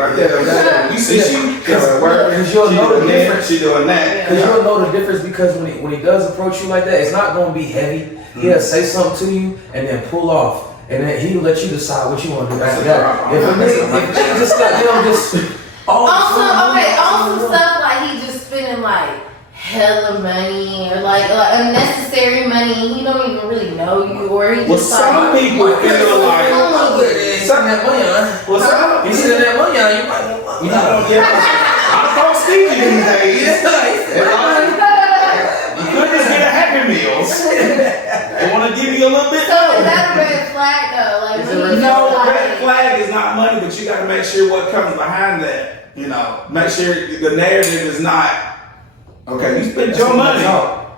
right there. You see, because you'll know the difference. She doing that. Because you'll know the difference because when he does approach you like that, it's not going to be heavy. He'll say something to you and then pull off. And then he'll let you decide what you want to do after that. If a nigga just got also stuff like he just spending like hella money or like unnecessary money. He don't even really know you or he just some people feel like that money on. You see that money on, you might want I'm called Stevie these days. You could just get a Happy Meals. They want to give you a little bit. So is that a red flag though? Like red flag is not money, but you got to make sure what comes behind that. You know, make sure the narrative is not okay. You spend your money,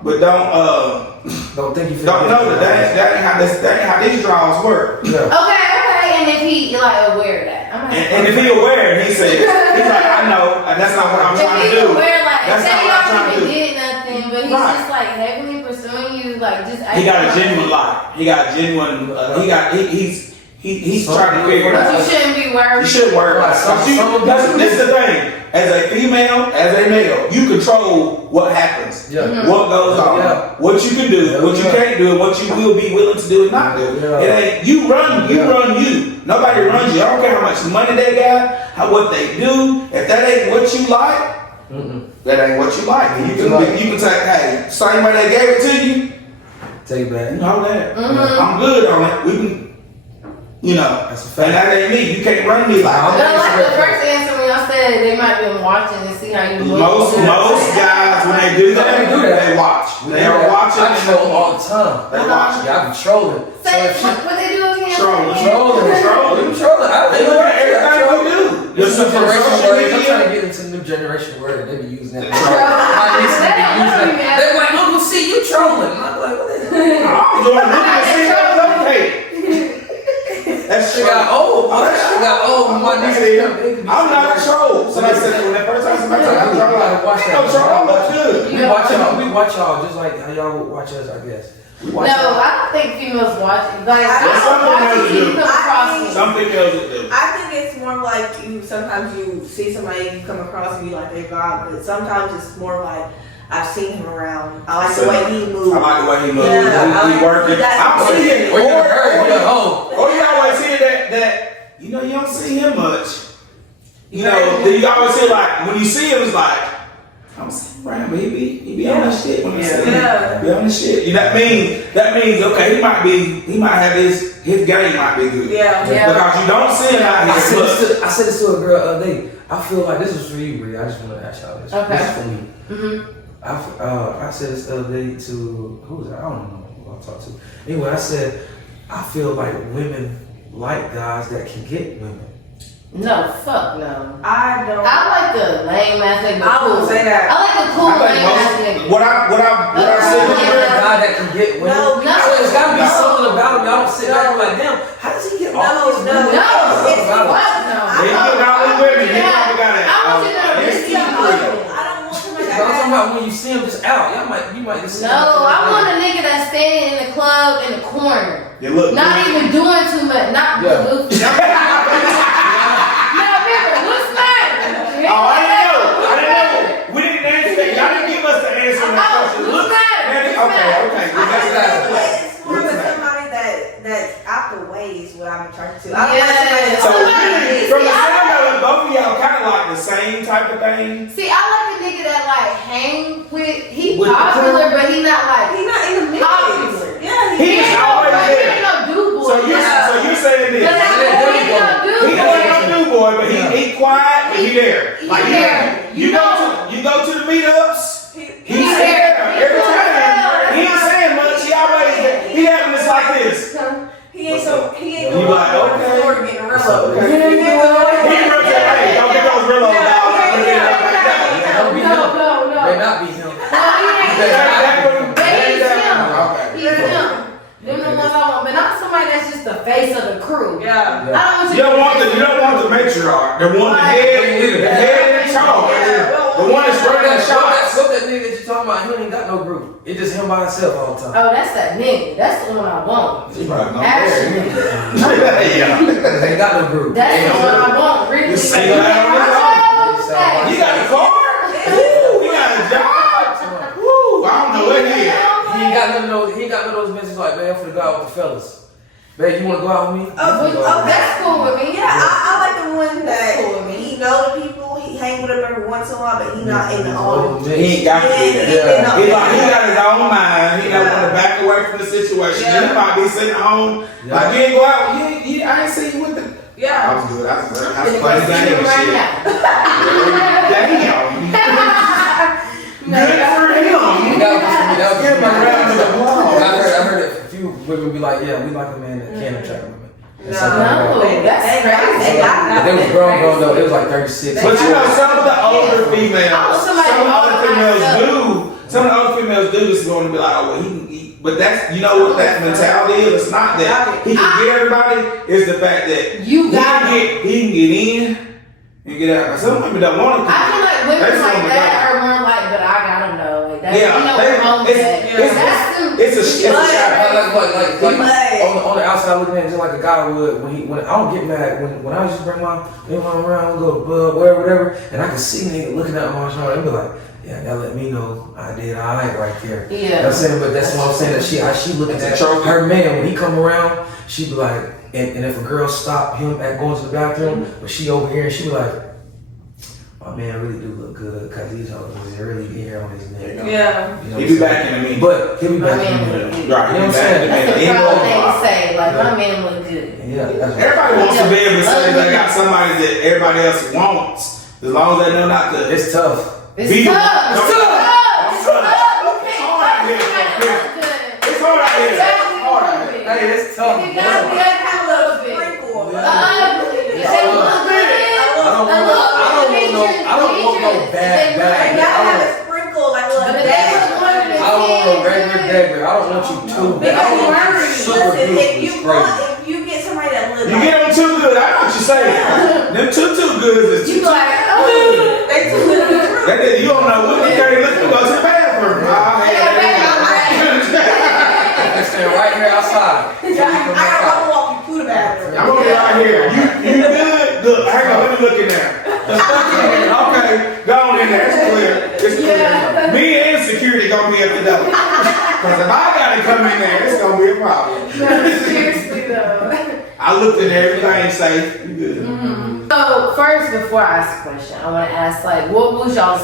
but don't think you don't know that ain't how these draws work. Okay, and if he like aware of that, and if he aware, he's like, I know, that's not what I'm trying to do. If he's aware, like, that's say not what I'm trying to do. He did nothing, but he's just like heavily pursuing you, like just. He got a genuine lie. He got a genuine. He's trying to figure it out. You shouldn't be worried. You shouldn't worry about it. This is the thing. As a female, as a male, you control what happens, what goes on, what you can do, what you can't do, and what you will be willing to do and not do. It ain't you run you. Nobody runs you. I don't care how much money they got, what they do. If that ain't what you like, that ain't what you like. And you can say, hey, same way they gave it to you, take it back. You know that. I'm good on it. We can. And that ain't me. You can't run me like that. Like the first answer when y'all said they might be watching and see how you look. Most guys when they do that, they watch. They are watching. I troll all the time. They watch. I be trolling. Say what they do again? Trolling. They look at everything we do. This is generation word. I'm trying to get into new generation word. They be using that. My niece be using that. They're like, Uncle C, you trolling. I'm like, what is that? I'm doing okay. That shit got old. My niece I'm not a troll. So I said when that first time somebody told me I'm watch that. I look good. We watch y'all just like how y'all would watch us, I guess. No, I don't think females watch. Like some females do. I think it's more like sometimes you see somebody you come across and you like they're God, but sometimes it's more like I've seen him around. I like the way he moves. I like the way he moves. Yeah, He working. I'm seeing, or you always see that you know, you don't see him much. You know, then you always see like when you see him, it's like I'm seeing around, but he be on this shit when I see him. Be on this shit. You know, that means okay, he might have his game might be good. Yeah. Because you don't see him out here. I said this to a girl the other day. I feel like this is for you, Bree. I just want to ask y'all this. Okay. This is for me. Mm-hmm. I said this the other day to who was it? I don't know who I talked to. Anyway, I said I feel like women like guys that can get women. No, fuck no. I don't. I like the lame ass nigga. I wouldn't say that. I like the cool lame ass nigga. What I said A is guy that can get women. No, There's gotta be something about him. Y'all don't sit back and like, damn, how does he get all these women? No, Something it's about him. fuck no. he getting all these women. He probably got I want you to know this is ST3. I don't want somebody I'm talking that about when you see him just out. You might just see him. No, I want a nigga that's standing in the club in the corner. You look Not good. even doing too much. Not Yeah. goofy. No, remember, what's that? Oh, I didn't know. We didn't answer that. Y'all didn't give us the answer to that question. Look, okay. I That's think that. it's more of somebody that's out the way is what I'm attracted to. I don't Yeah. like somebody that's So out the really, way. from the sound of it, both of y'all kind of like the same type of thing. See, I like a nigga that like hang with. He With the popular, but he not like. He's not in the mix. Popular. Yeah, He is always He there. ain't no dude boy. So you're saying this. But he ain't no dude He boy. ain't no new boy, but he quiet, but he there. He Like there. you go to the meetups. He's He there there. every time. He ain't saying much. He always there. He having this like this. He ain't so he ain't You going like, over okay. the floor getting real So, up. okay. He ain't going He real good. Hey, don't get those real old dogs. That'll be him. No. May not be him. He's him. Them the ones I want, but not somebody that's just the face of the crew. Yeah. I You don't want the matriarch, the one the head in charge, the one that's running the shots. What that nigga that you talking about? He ain't got no group. It's just him by himself all the time. Oh, that's that nigga. That's the one I want. He's probably not Actually, there. They ain't got no group. that's the one I want. Really. You say that on his own. You got a car? Ooh, he got a job? Woo, I don't know what he is. He ain't got none of those. He ain't got none of those messages like, man, I'm finna go out with the fellas. Man, you wanna go out with me? That's cool with me. Yeah, I like the one that Cool with me. he know the people, he hang with them every once in a while, but he not in the own. He ain't got to be there. Yeah. He got his own mind. He don't want to back away from the situation. Yeah. He might be sitting home. Yeah. Like, you ain't go out. I ain't see you with the. Yeah. I was good. I was Finna go playing see game him and right shit. now. Damn. Good for him. That was Give him a round of applause. I heard a few women be like, yeah, we like a man that can attract women. And something like that. No, that's crazy. But they was grown though. It was like 36. But you know, some of the older females, Oh, somebody some of the other older females myself. do. Some of the other females do this going to be like, oh, well, he but that's, you know what that mentality is? It's not that he can get everybody, it's the fact that You got he can get in and get out. Some women don't want to. I feel like women They just like wanna that go. are more like, but I gotta know. Like that's, Yeah, you know, they- we're home it's- that. it's- That's them. It's a shit. Like on the outside looking at it just like a guy would when I don't get mad when I used to bring my around, go to the pub, whatever, and I can see nigga looking at my shoulder and be like, yeah, that let me know I did alright right there. Yeah. You know what I'm saying? But that's what I'm saying, that she looking at her man when he come around, she be like, and if a girl stop him at going to the bathroom, but she over here and she be like, my man really do look good because these hoes is really here on his neck. Yeah. You know He be back in a minute. But he'll be My back man in a look minute. good. Right, You know what I'm he back in a saying? That's minute. the He proud gonna thing to fly. say. Like my man look good. Yeah, that's right. Everybody wants to be able to say they got somebody that everybody else wants, as long as they know not to. It's tough. It's Be- tough. It's It's tough. tough. It's It's tough. tough. It's hard out here. It's hard out here. It's hard out here. Hey, it's tough. You gotta be able to have a little bit. Sprinkle. I don't want no bad And y'all have a sprinkle like a little dash. I don't want no regular dagger. I don't want you too bad. I don't want you super Listen, good. if you get somebody that lives You get them too good. I know what you're saying. Them too good is You too. like, oh, they too good to be true. That is, you don't know what you carry. Let's go to the bathroom. They stand right here outside. I gotta walk you through the bathroom. I'm gonna be right here. You good? Look, hang on. Let me look in there. The stuff in there. Okay, go on in there. It's clear. It's clear. Me and gonna be at the door. Because if I gotta come in there, it's gonna be a problem. No, seriously though. I looked at everything safe. You good. Mm-hmm. So first, before I ask a question, I want to ask like, what was y'all's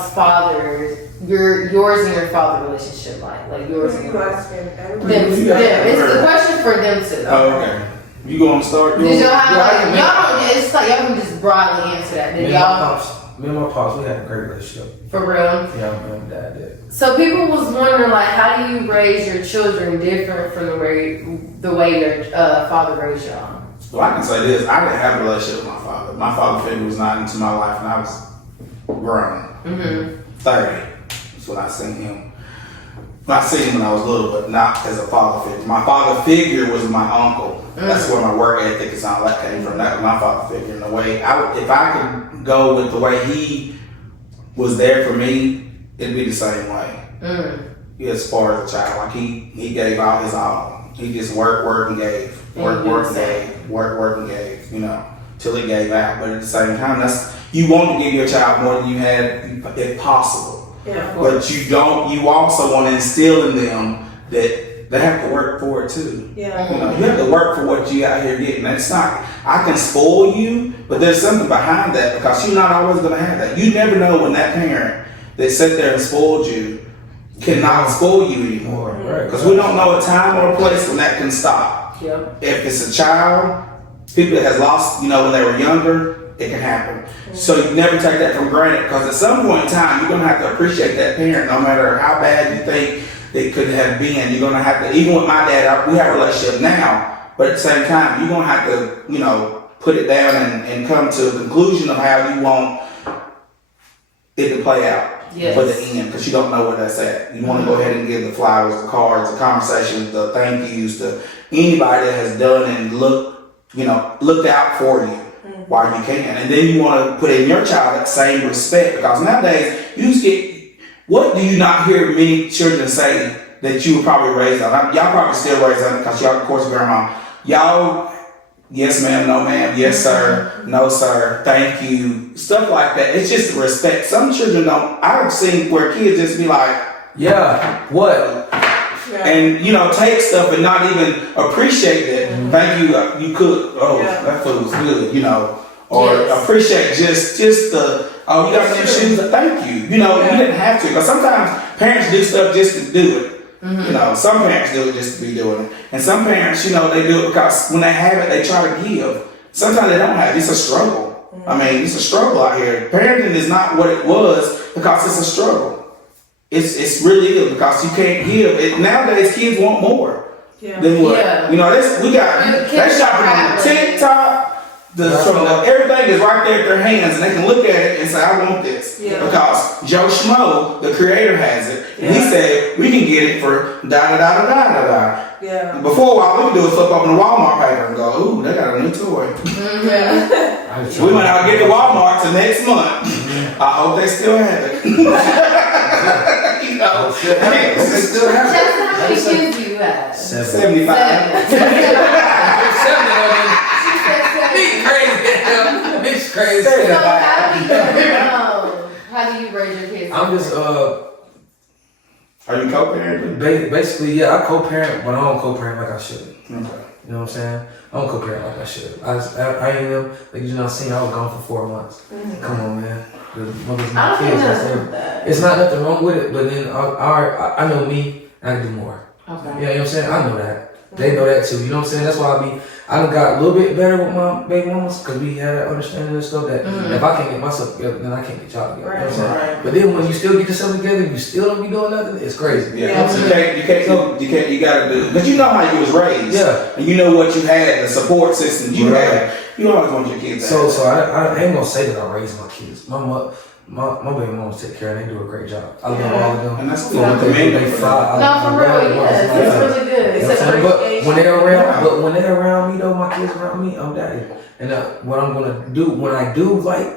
yours and your father relationship like? Like yours and You yours. asking Them. everybody? It's the question for them too. Oh, okay. You gonna start doing? Did y'all have Yeah, y'all don't? It's like y'all can just broadly answer that. Did y'all Me and my pops, we had a great relationship. for real? Yeah, me and dad did. So people was wondering like, how do you raise your children different from the way your father raised y'all? Well, I can say this. I didn't have a relationship with my father. My father figure was not into my life when I was grown. 30. That's when I seen him. I seen him when I was little, but not as a father figure. My father figure was my uncle. That's where my work ethic and all that came from. That was my father figure. In the way, if I could go with the way he was there for me, it'd be the same way. As far as a child, like he gave out his all. He just worked and gave. Work and gave, you know, till he gave out. But at the same time, you want to give your child more than you had if possible. Yeah. But you also want to instill in them that they have to work for it too. Yeah. You know, you have to work for what you out here getting. It's not, I can spoil you, but there's something behind that because you're not always going to have that. You never know when that parent that sat there and spoiled you cannot spoil you anymore. Because we don't know a time or a place when that can stop. Yep. If it's a child, people that has lost, you know, when they were younger, it can happen. So you never take that for granted because at some point in time, you're going to have to appreciate that parent no matter how bad you think it could have been. You're going to have to, even with my dad, we have a relationship now, but at the same time, you're going to have to, you know, put it down and come to a conclusion of how you want it to play out. Yes. For the end, because you don't know where that's at. You want to go ahead and give the flowers, the cards, the conversations, the thank yous to anybody that has done and looked out for you while you can. And then you want to put in your child that same respect because nowadays what do you not hear many children say that you were probably raised on? Y'all probably still raised on it because y'all, of course, grandma. Y'all, yes ma'am, no ma'am, yes sir, no sir, thank you, stuff like that. It's just respect. Some children don't. I've seen where kids just be like, yeah, what? Yeah. and you know, take stuff and not even appreciate it. Thank you, you cooked. Oh, Yeah. that food was good, you know, or Yes. appreciate just the oh, you got some shoes. Thank you. You know, you didn't have to because sometimes parents do stuff just to do it. You know, some parents do it just to be doing it. And some parents, you know, they do it because when they have it, they try to give. Sometimes they don't have it. It's a struggle. I mean, it's a struggle out here. Parenting is not what it was because it's a struggle. It's really is because you can't give. Nowadays, kids want more than what. Yeah. You know, they're shopping on TikTok. Everything is right there at their hands, and they can look at it and say, "I want this," because Joe Schmo, the creator, has it, and he said we can get it for da da da da da da da. Yeah. Before, all we could do is flip open the Walmart paper and go, "Ooh, they got a new toy." Yeah. We went out and get the Walmart to next month. I hope they still have it. You know, They still have it. Chastan, how many kids do you have? 75. It's crazy. So how do you raise your kids? I'm just Are you co-parenting? basically, yeah, I co-parent, but I don't co-parent like I should. Okay. You know what I'm saying? I don't co-parent like I should. I am, like you know, I was gone for 4 months. Come on, man. The mothers, my I don't think kids, nothing that's wrong with that. it's not nothing wrong with it, but then I know me, I can do more. Okay. Yeah, you know what I'm saying? I know that. They know that too. You know what I'm saying? That's why I done got a little bit better with my baby mamas because we had that understanding and stuff that if I can't get myself together, then I can't get y'all together. You know what I'm saying? Right. But then when you still get yourself together, you still don't be doing nothing. It's crazy. Yeah, You know what I'm saying? you gotta do, but you know how you was raised. Yeah. And you know what you had, the support system you had. You always want your kids to So I ain't gonna say that I raised my kids. My baby mamas take care and they do a great job. I love all of them. And that's For what what I commend they them for. fight. No, for real, yes. It's really good. You know what I'm saying? But when they're around me though, my kids around me, I'm daddy. And what I'm gonna do when I do like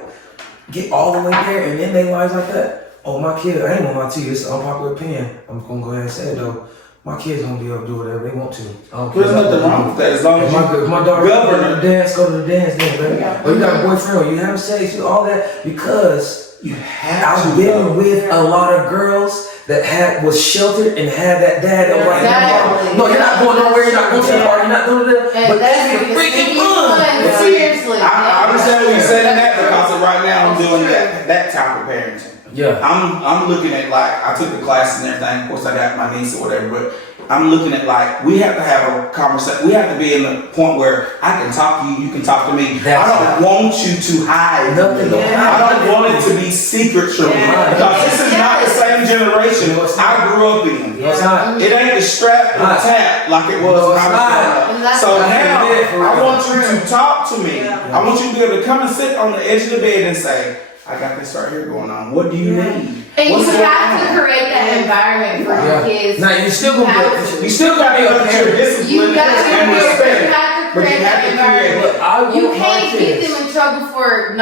get all the way there and then they lives like that. Oh, my kid, I ain't gonna lie to you. It's an unpopular opinion. I'm gonna go ahead and say it though. My kids gonna be able to do whatever they want to. I don't care. There's nothing wrong with that as long as If my daughter govern go to the dance, then, baby. Or you got a boyfriend, or you have sex, you all that because you have I've been with a lot of girls that was sheltered and had that dad that was like, Exactly. no, you're not going nowhere, you're not going to the party, you're not doing that. And But that's it's the freaking fun. fun. Seriously. I understand what you're saying that because of right now I'm That's doing true. that type of parenting. Yeah. I'm looking at like I took the classes and everything. Of course, I got my niece or whatever, but I'm looking at like we have to have a conversation. We have to be in the point where I can talk to you, you can talk to me. That's I don't want you to hide. Nothing. I don't want it to be secrets from me because this is not the same generation I grew up in. No, it's not. It ain't the strap and the tap like it was No, when it's I was growing not. up. So That's now what it is for I real. want you to talk to me. Yeah. I want you to be able to come and sit on the edge of the bed and say, I got this right here going on. What do you need? And What's you going have on? to create that environment for your kids. Now you still gonna be You still got to be able to discipline You got to and respect. create But you that have to create environment. it. You can't get them in trouble for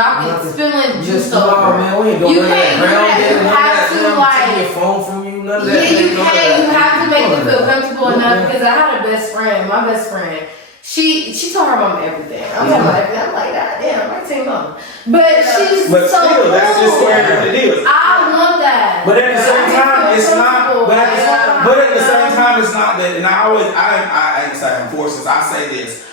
spilling juice Just no, over. man, we ain't doing You none of that. can't do that. You None of have that. to, None of like- taking your phone from you, none of that. Yeah, you None of can. You that. have to make them None of feel that. comfortable enough because I had a best friend, my best friend. She told her mom everything. I'm talking about everything. I'm like, God damn, my team mom. But she's But so still, that's just cool. where it is. I want that. But at the same time, it's not. But at the same time, it's not that. And I ain't saying forces. I say this.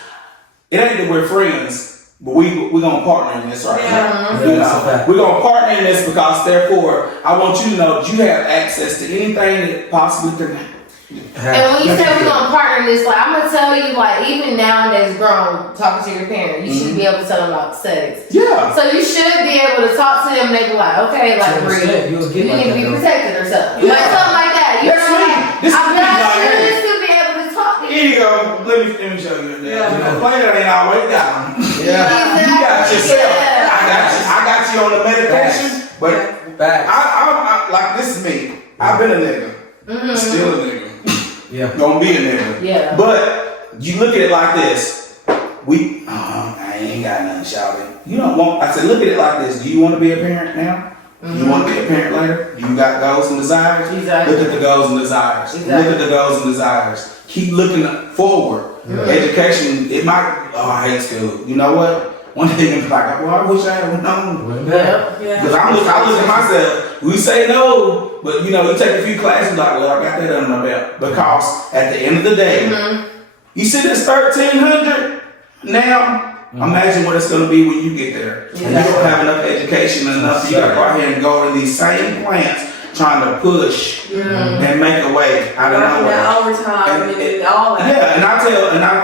It ain't that we're friends, but we gonna partner in this right now. Yeah, that's a fact. We're gonna partner in this because therefore, I want you to know that you have access to anything that possibly can. And when you say we're gonna partner this, like I'm gonna tell you, like even nowadays, grown talking to your parent, you should be able to tell them about sex. Yeah. So you should be able to talk to them. And they be like, okay, like Bree, You'll you get like need to be that, though. protected or something, like something like that. You That's know, me. like, This I is mean, me I right here. should still be able to talk to Here you. you go. Let me show you that. Yeah. You know, player ain't always got them. Yeah. You got yourself. Yeah. I got you on the medication, but Facts. I like this is me. I've been a nigga. Still a nigga. Yeah. Gonna be a nigga. Yeah. But you look at it like this. I ain't got nothing shouting. You don't want, I said, look at it like this. Do you want to be a parent now? Do you want to be a parent later? Do you got goals and desires? Exactly. Look at the goals and desires. Exactly. Look at the goals and desires. Keep looking forward. Education, it might, I hate school. You know what? One day you're like, well, I wish I had known. Yep. Because I look at myself, we say no, but you know, you take a few classes, like, well, I got that under my belt. Because at the end of the day, you see this 1,300 now, imagine what it's going to be when you get there. And you don't have enough education enough, you got to go out here and go to these same plants trying to push and make a way out of nowhere. That overtime and all that. Yeah,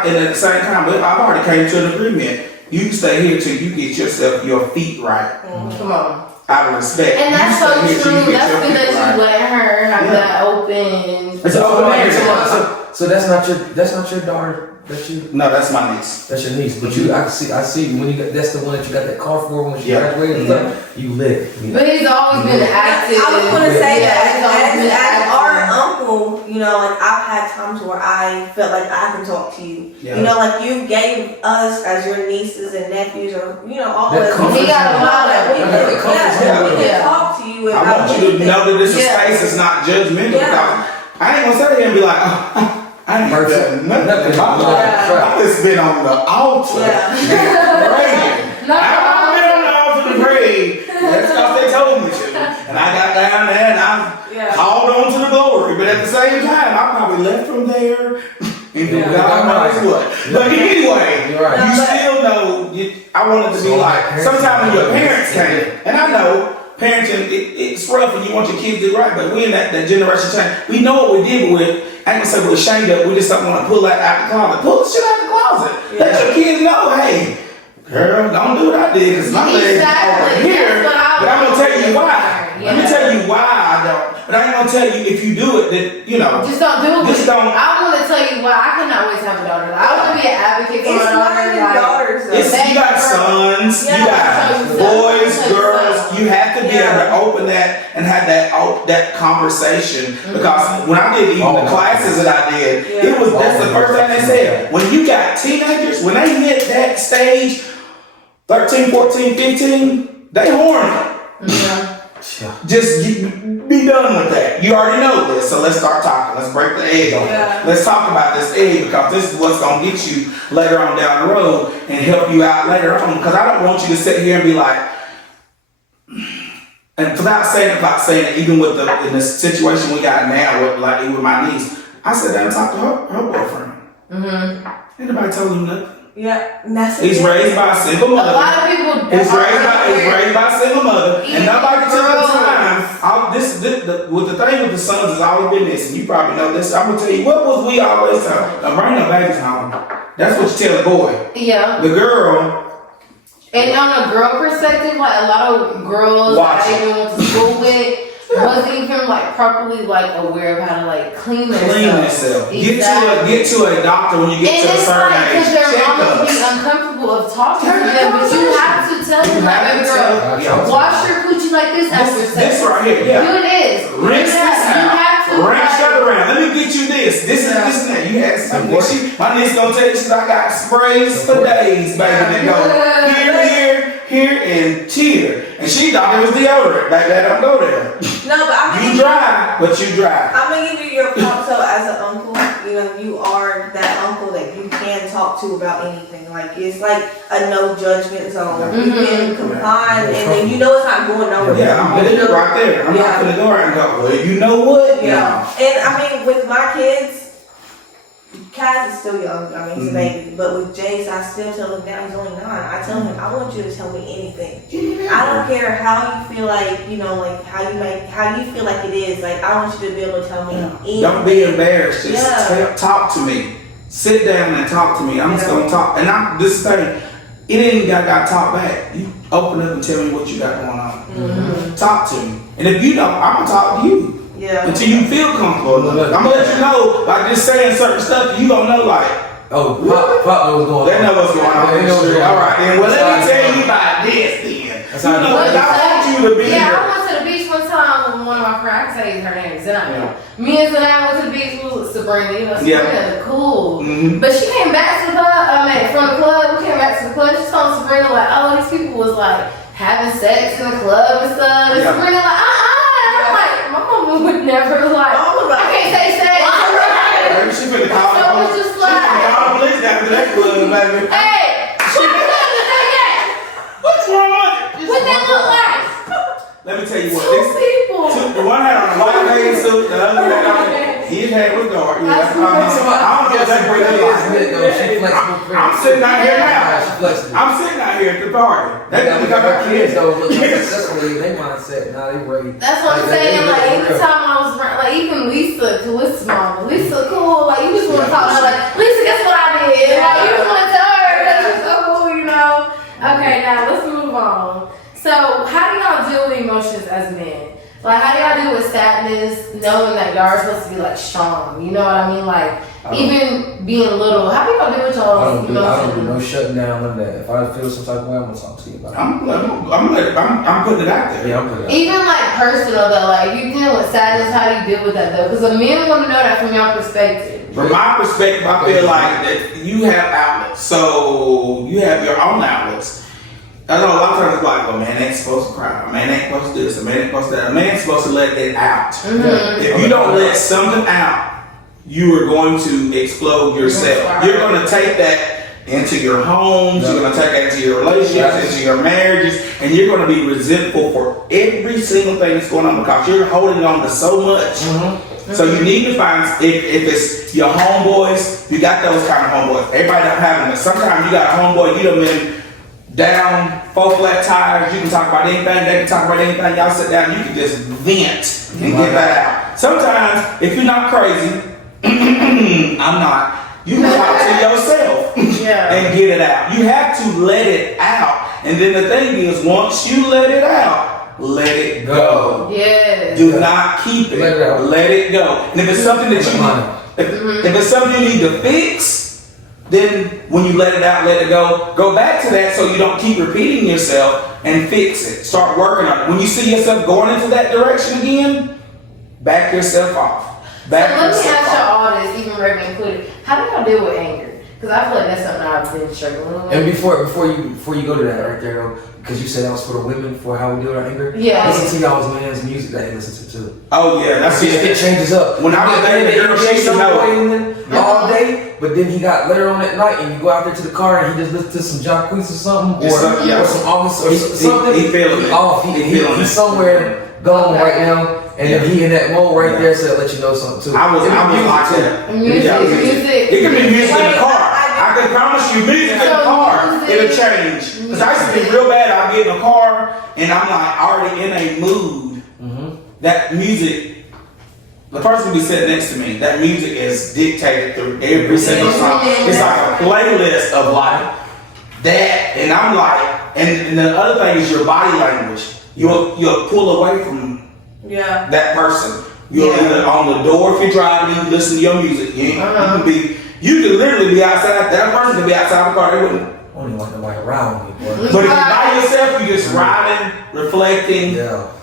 and at the same time, I've already came to an agreement. You stay here till you get yourself your feet right. Come on. Out of respect. And that's You so stay here till you true. get That's your good feet that you right. let her have that open. It's open marriage. So that's not your daughter. No, that's my niece. That's your niece. But I see when you got, that's the one that you got that car for when she Yeah. graduated. You lit. But he's always been active. I was going to say Yeah, that he's always been as active. our uncle, you know, like I've had times where I felt like I can talk to you. Yeah. You know, like you gave us as your nieces and nephews, or you know, all That of us. comfort He got a lot of- we that comfort zone. we can Yeah. talk to you. I about want you to anything. know that this is Yeah. space is not judgmental. Yeah. Because I ain't gonna sit here and be like, oh, I ain't Perfect. done nothing. Yeah. I just been on the altar Yeah. praying. I've been on the altar to pray. That's because they told me to. And I got down there and I called on to the glory. But at the same time, I probably left from there into God knows what. But anyway, You're right. you still know, I want it to be So like, parents- sometimes when your parents came, and I know, parenting, it's rough and you want your kids to do right, but we in that generation change. We know what we did, but I ain't gonna say we're ashamed of it. We just don't want to pull that out the closet. Pull the shit out the closet. Let your kids know, hey, girl, don't do what I did, because my legs over here. That's what I But I'm gonna tell you why. Yeah. Let me tell you why I don't. But I ain't gonna tell you if you do it, that, you know. Just don't do it. Just don't. I want to tell you why I cannot wait to have a daughter. I want to be an advocate for It's my not daughter. even Like, daughters though. You got sons, you got boys, girls. You have to be able to open that and have that conversation. Because when I did even the classes that I did, it was that's the first thing they said. When you got teenagers, when they hit that stage, 13, 14, 15, they horny. Just be done with that. You already know this, so let's start talking. Let's break the egg on it. Let's talk about this egg because this is what's gonna get you later on down the road and help you out later on. Because I don't want you to sit here and be like, and without saying it, even with in the situation we got now with my niece, I sat down and talked to her boyfriend. Mm-hmm. Ain't nobody told him nothing. Yeah, that's He's raised by a single mother. A lot of people. He's raised by a single mother, and nobody took the time. With the thing with the sons has always been this, and you probably know this. I'm gonna tell you what was we always tell. Don't bring no babies home. That's what you tell the boy. Yeah. The girl. And on a girl perspective, like a lot of girls that I even went to school with wasn't even like properly like aware of how to like clean themselves. Exactly. Get to a doctor when you get to a certain age. Because their mom would be uncomfortable of talking to them, but you have to tell them like, baby girl, wash your coochie like this after sex. This right here, yeah. Do this. Rinse this out. You have to rinse that around. Let me get you this. This and that. You had something. My niece gonna tell you I got sprays for days, baby. That go here, and cheer. And she thought it was deodorant. Like that don't go there. No, but I'm you dry, but you dry. I'm gonna give you your props. So as an uncle, you are that uncle that you can talk to about anything. Like it's like a no judgment zone. You can confide, and then you know it's not going nowhere. Yeah, I'm gonna do right there. I'm not gonna go around and go, well, you know what? Yeah. And I mean, with my kids, Kaz is still young. I mean, he's a baby. But with Jace, I still tell him now he's only 9. I tell him, I want you to tell me anything. I don't care how you feel like, like how you feel like it is. Like I want you to be able to tell me anything. Don't be embarrassed. Just talk to me. Sit down and talk to me. I'm just gonna talk. And this thing, it ain't got to talk back. You open up and tell me what you got going on. Mm-hmm. Talk to me. And if you don't, I'm gonna talk to you. Yeah. Until you feel comfortable. I'm gonna let you know, like just saying certain stuff, you don't know, like, Pop knows what's going on. They know what's going on. All right, then. Well, let me tell you about this then. That's how I want you to be here. I went to the beach one time with one of my friends. I can say her name is Zanaya. Me and Zanaya went to the beach with Sabrina. Sabrina, cool. Mm-hmm. But she came back to the club. From the club. We came back to the club. She told Sabrina like, oh, these people was like having sex in the club and stuff. And Sabrina like, I'm like, my mama would never like. I can't say sex. She finna call the police. She finna call the police after that club, baby. Hey, what's wrong with it? What that look like? Let me tell you what. Two people. The one had on a white bathing suit, the other one had on his head was dark. I don't know exactly what that is. I'm sitting out here now. I'm sitting out here at the party. They got my kids though look like successfully their mindset. Now they ready. That's what I'm saying. Like anytime I was around, like even Lisa, Lisa's mom, Lisa cool. Like you just want to talk to her. Like Lisa, guess what I did? Like you just want to tell her that she's so cool, Okay, now let's move on. So how do y'all deal with emotions as men? Like how do y'all deal with sadness, knowing that y'all are supposed to be like strong? You know what I mean? Like even being little. How do y'all deal with y'all emotions? I don't do no shutting down, none of that. If I feel some type of way, I'm gonna talk to you about it. I'm putting it out there. Yeah, I'm putting it out there. Even like personal though, like if you deal with sadness, how do you deal with that though? Because the men want to know that from your perspective. From my perspective, I feel like that you have outlets. So you have your own outlets. I know a lot of times it's like, well, man ain't supposed to cry. A man ain't supposed to do this. A man ain't supposed to that. A man's supposed to let it out. Mm-hmm. If you don't let something out, you are going to explode yourself. You're going to take that into your homes. You're going to take that into your relationships, into your marriages, and you're going to be resentful for every single thing that's going on because you're holding on to so much. Mm-hmm. So you need to find, if it's your homeboys, you got those kind of homeboys. Everybody don't have them. But sometimes you got a homeboy, you done been down 4 flat tires, you can talk about anything, they can talk about anything, y'all sit down, you can just vent and get that out. Sometimes, if you're not crazy, I'm not, you can talk to yourself and get it out. You have to let it out. And then the thing is, once you let it out, let it go. Yes. Do not keep it. Let it go. And if it's something that if it's something you need to fix, then when you let it out, let it go back to that so you don't keep repeating yourself and fix it. Start working on it. When you see yourself going into that direction again, back yourself off. Let me ask y'all all this, even Reverend included. How do y'all deal with anger? Because I feel like that's something I've been struggling with. And before you go to that right there though, because you said that was for the women for how we deal with our anger. Yeah. Listen to y'all's man's music that they listen to too. Oh yeah, that's it changes up. When I was dating the girl, she used to know all day. but then he got later on at night, and you go out there to the car, and he just listens to some Jacquees or something, or some August or something. He feeling it. Off. He's somewhere gone right now, and then he in that mode right there, so that let you know something too. I was like that. Music. It could be music in the car. I can promise you, music in the car, it'll change. Because I used to be real bad. I get in a car, and I'm like already in a mood. That music. The person be sitting next to me, that music is dictated through every single song. It's like a playlist of like that, and I'm like, and the other thing is your body language. You'll pull away from that person. You're either on the door if you're driving, you listen to your music. You can literally be outside. That person can be outside the car. They wouldn't. I don't even want nobody around me, boy. But if you're by yourself, you just riding, reflecting.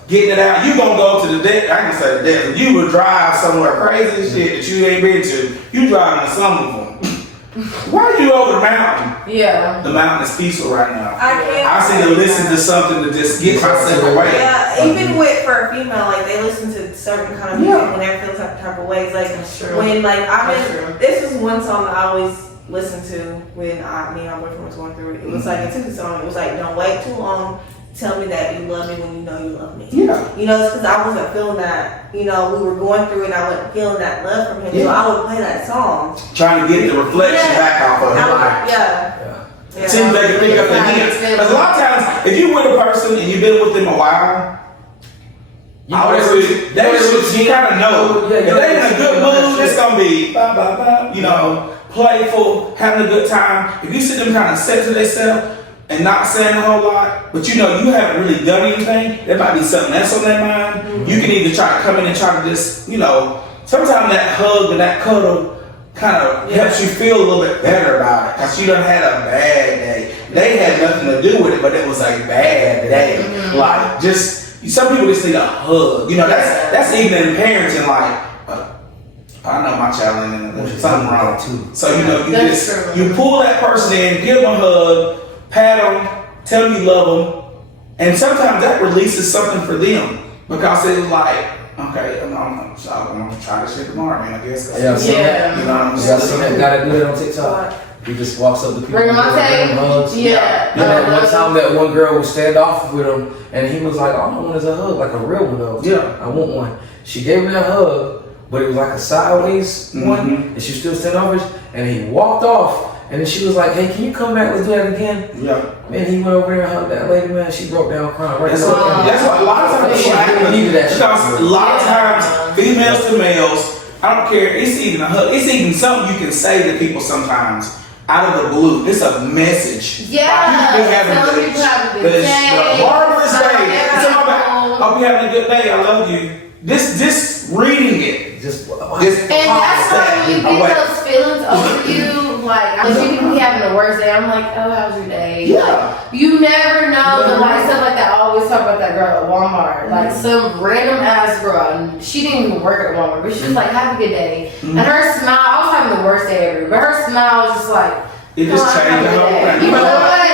Getting it out, you gonna go to the desert. I can say the desert. You would drive somewhere crazy and shit that you ain't been to. You driving to some of them. Why are you over the mountain? Yeah. The mountain is peaceful right now. I see to listen to something to just get myself away. Yeah, even with for a female, like they listen to certain kind of music when they feel type of ways. Like when like this is one song that I always listen to when me and my boyfriend was going through it. It was like a Tuesday song. It was like, don't wait too long. Tell me that you love me when you know you love me. Yeah. You know, it's because I wasn't feeling that, you know, we were going through it and I wasn't feeling that love from him. So I would play that song. Trying to get the reflection back off of him. Seems like you pick up the hints. Because a lot of times, if you with a person and you've been with them a while, you kind of know. If they in a good mood, it's going to be, you know, playful, having a good time. If you see them kind of set to themselves, and not saying a whole lot, but you know you haven't really done anything, there might be something else on their mind. You can either try to come in and try to just, you know, sometimes that hug and that cuddle kind of helps you feel a little bit better about it, because you done had a bad day. They had nothing to do with it, but it was a bad day. Like, just, some people just need a hug. You know, that's even in parenting, like, I know my child ain't in something wrong too. So, you know, you pull that person in, give them a hug, pat them, tell them you love them, and sometimes that releases something for them, because it's like, okay, I'm gonna try this shit tomorrow, man. I guess. You know what I'm saying? So that guy that do it on TikTok. He just walks up to people, bring him hugs. And that one time that one girl was standoff with him, and he was like, "All I want is a hug, like a real one though. Yeah, I want one." She gave him that hug, but it was like a sideways one, and she was still standoffish, and he walked off. And then she was like, "Hey, can you come back? Let's do that again." Yeah. Man, he went over there and hugged that lady, man. She broke down crying. Right. That's what a lot of times people needed that. Because a lot of times, females to males, I don't care. It's even a hug. It's even something you can say to people sometimes out of the blue. It's a message. Yeah. Like, people having the marvelous day. Hope you having a good day. I love you. Just reading it. And that's why when you get those feelings over you, like, you can be having the worst day. I'm like, oh, how's your day? Yeah. Like, you never know. Like, stuff like that. I always talk about that girl at Walmart. Like, some random ass girl, and she didn't even work at Walmart, but she was like, have a good day. And her smile, I was having the worst day ever, but her smile was just like, it just changed the whole thing. You know what?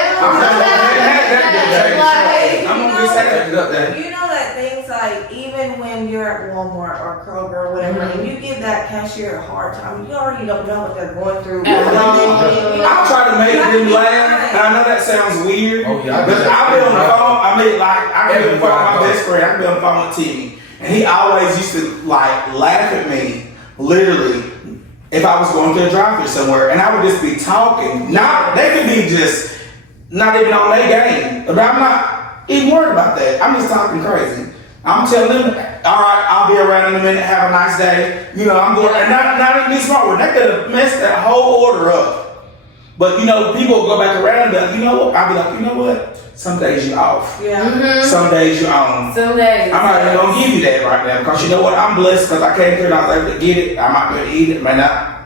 You know that things like, even when you're at Walmart or Kroger or whatever, and you give that cashier a hard time, you already don't know what they're going through. I try to make them laugh, and I know that sounds weird, but I've been on the phone. I mean, like, I can be on the phone with my best friend. I can be on the phone with Timmy, and he always used to like laugh at me, literally, if I was going to a drive-thru somewhere, and I would just be talking. Now they could be just not even on their game, but I'm not even worried about that. I'm just talking crazy. I'm telling them, all right, I'll be around in a minute. Have a nice day. You know, I'm going, and not even be smart with. They could have messed that whole order up. But you know, people will go back around and you know what? I'll be like, you know what? Some days you off. Yeah. Some days you on. Some days. I'm not even gonna give you that right now, because you know what? I'm blessed because I came here and I was able to get it. I might be able to eat it, may not.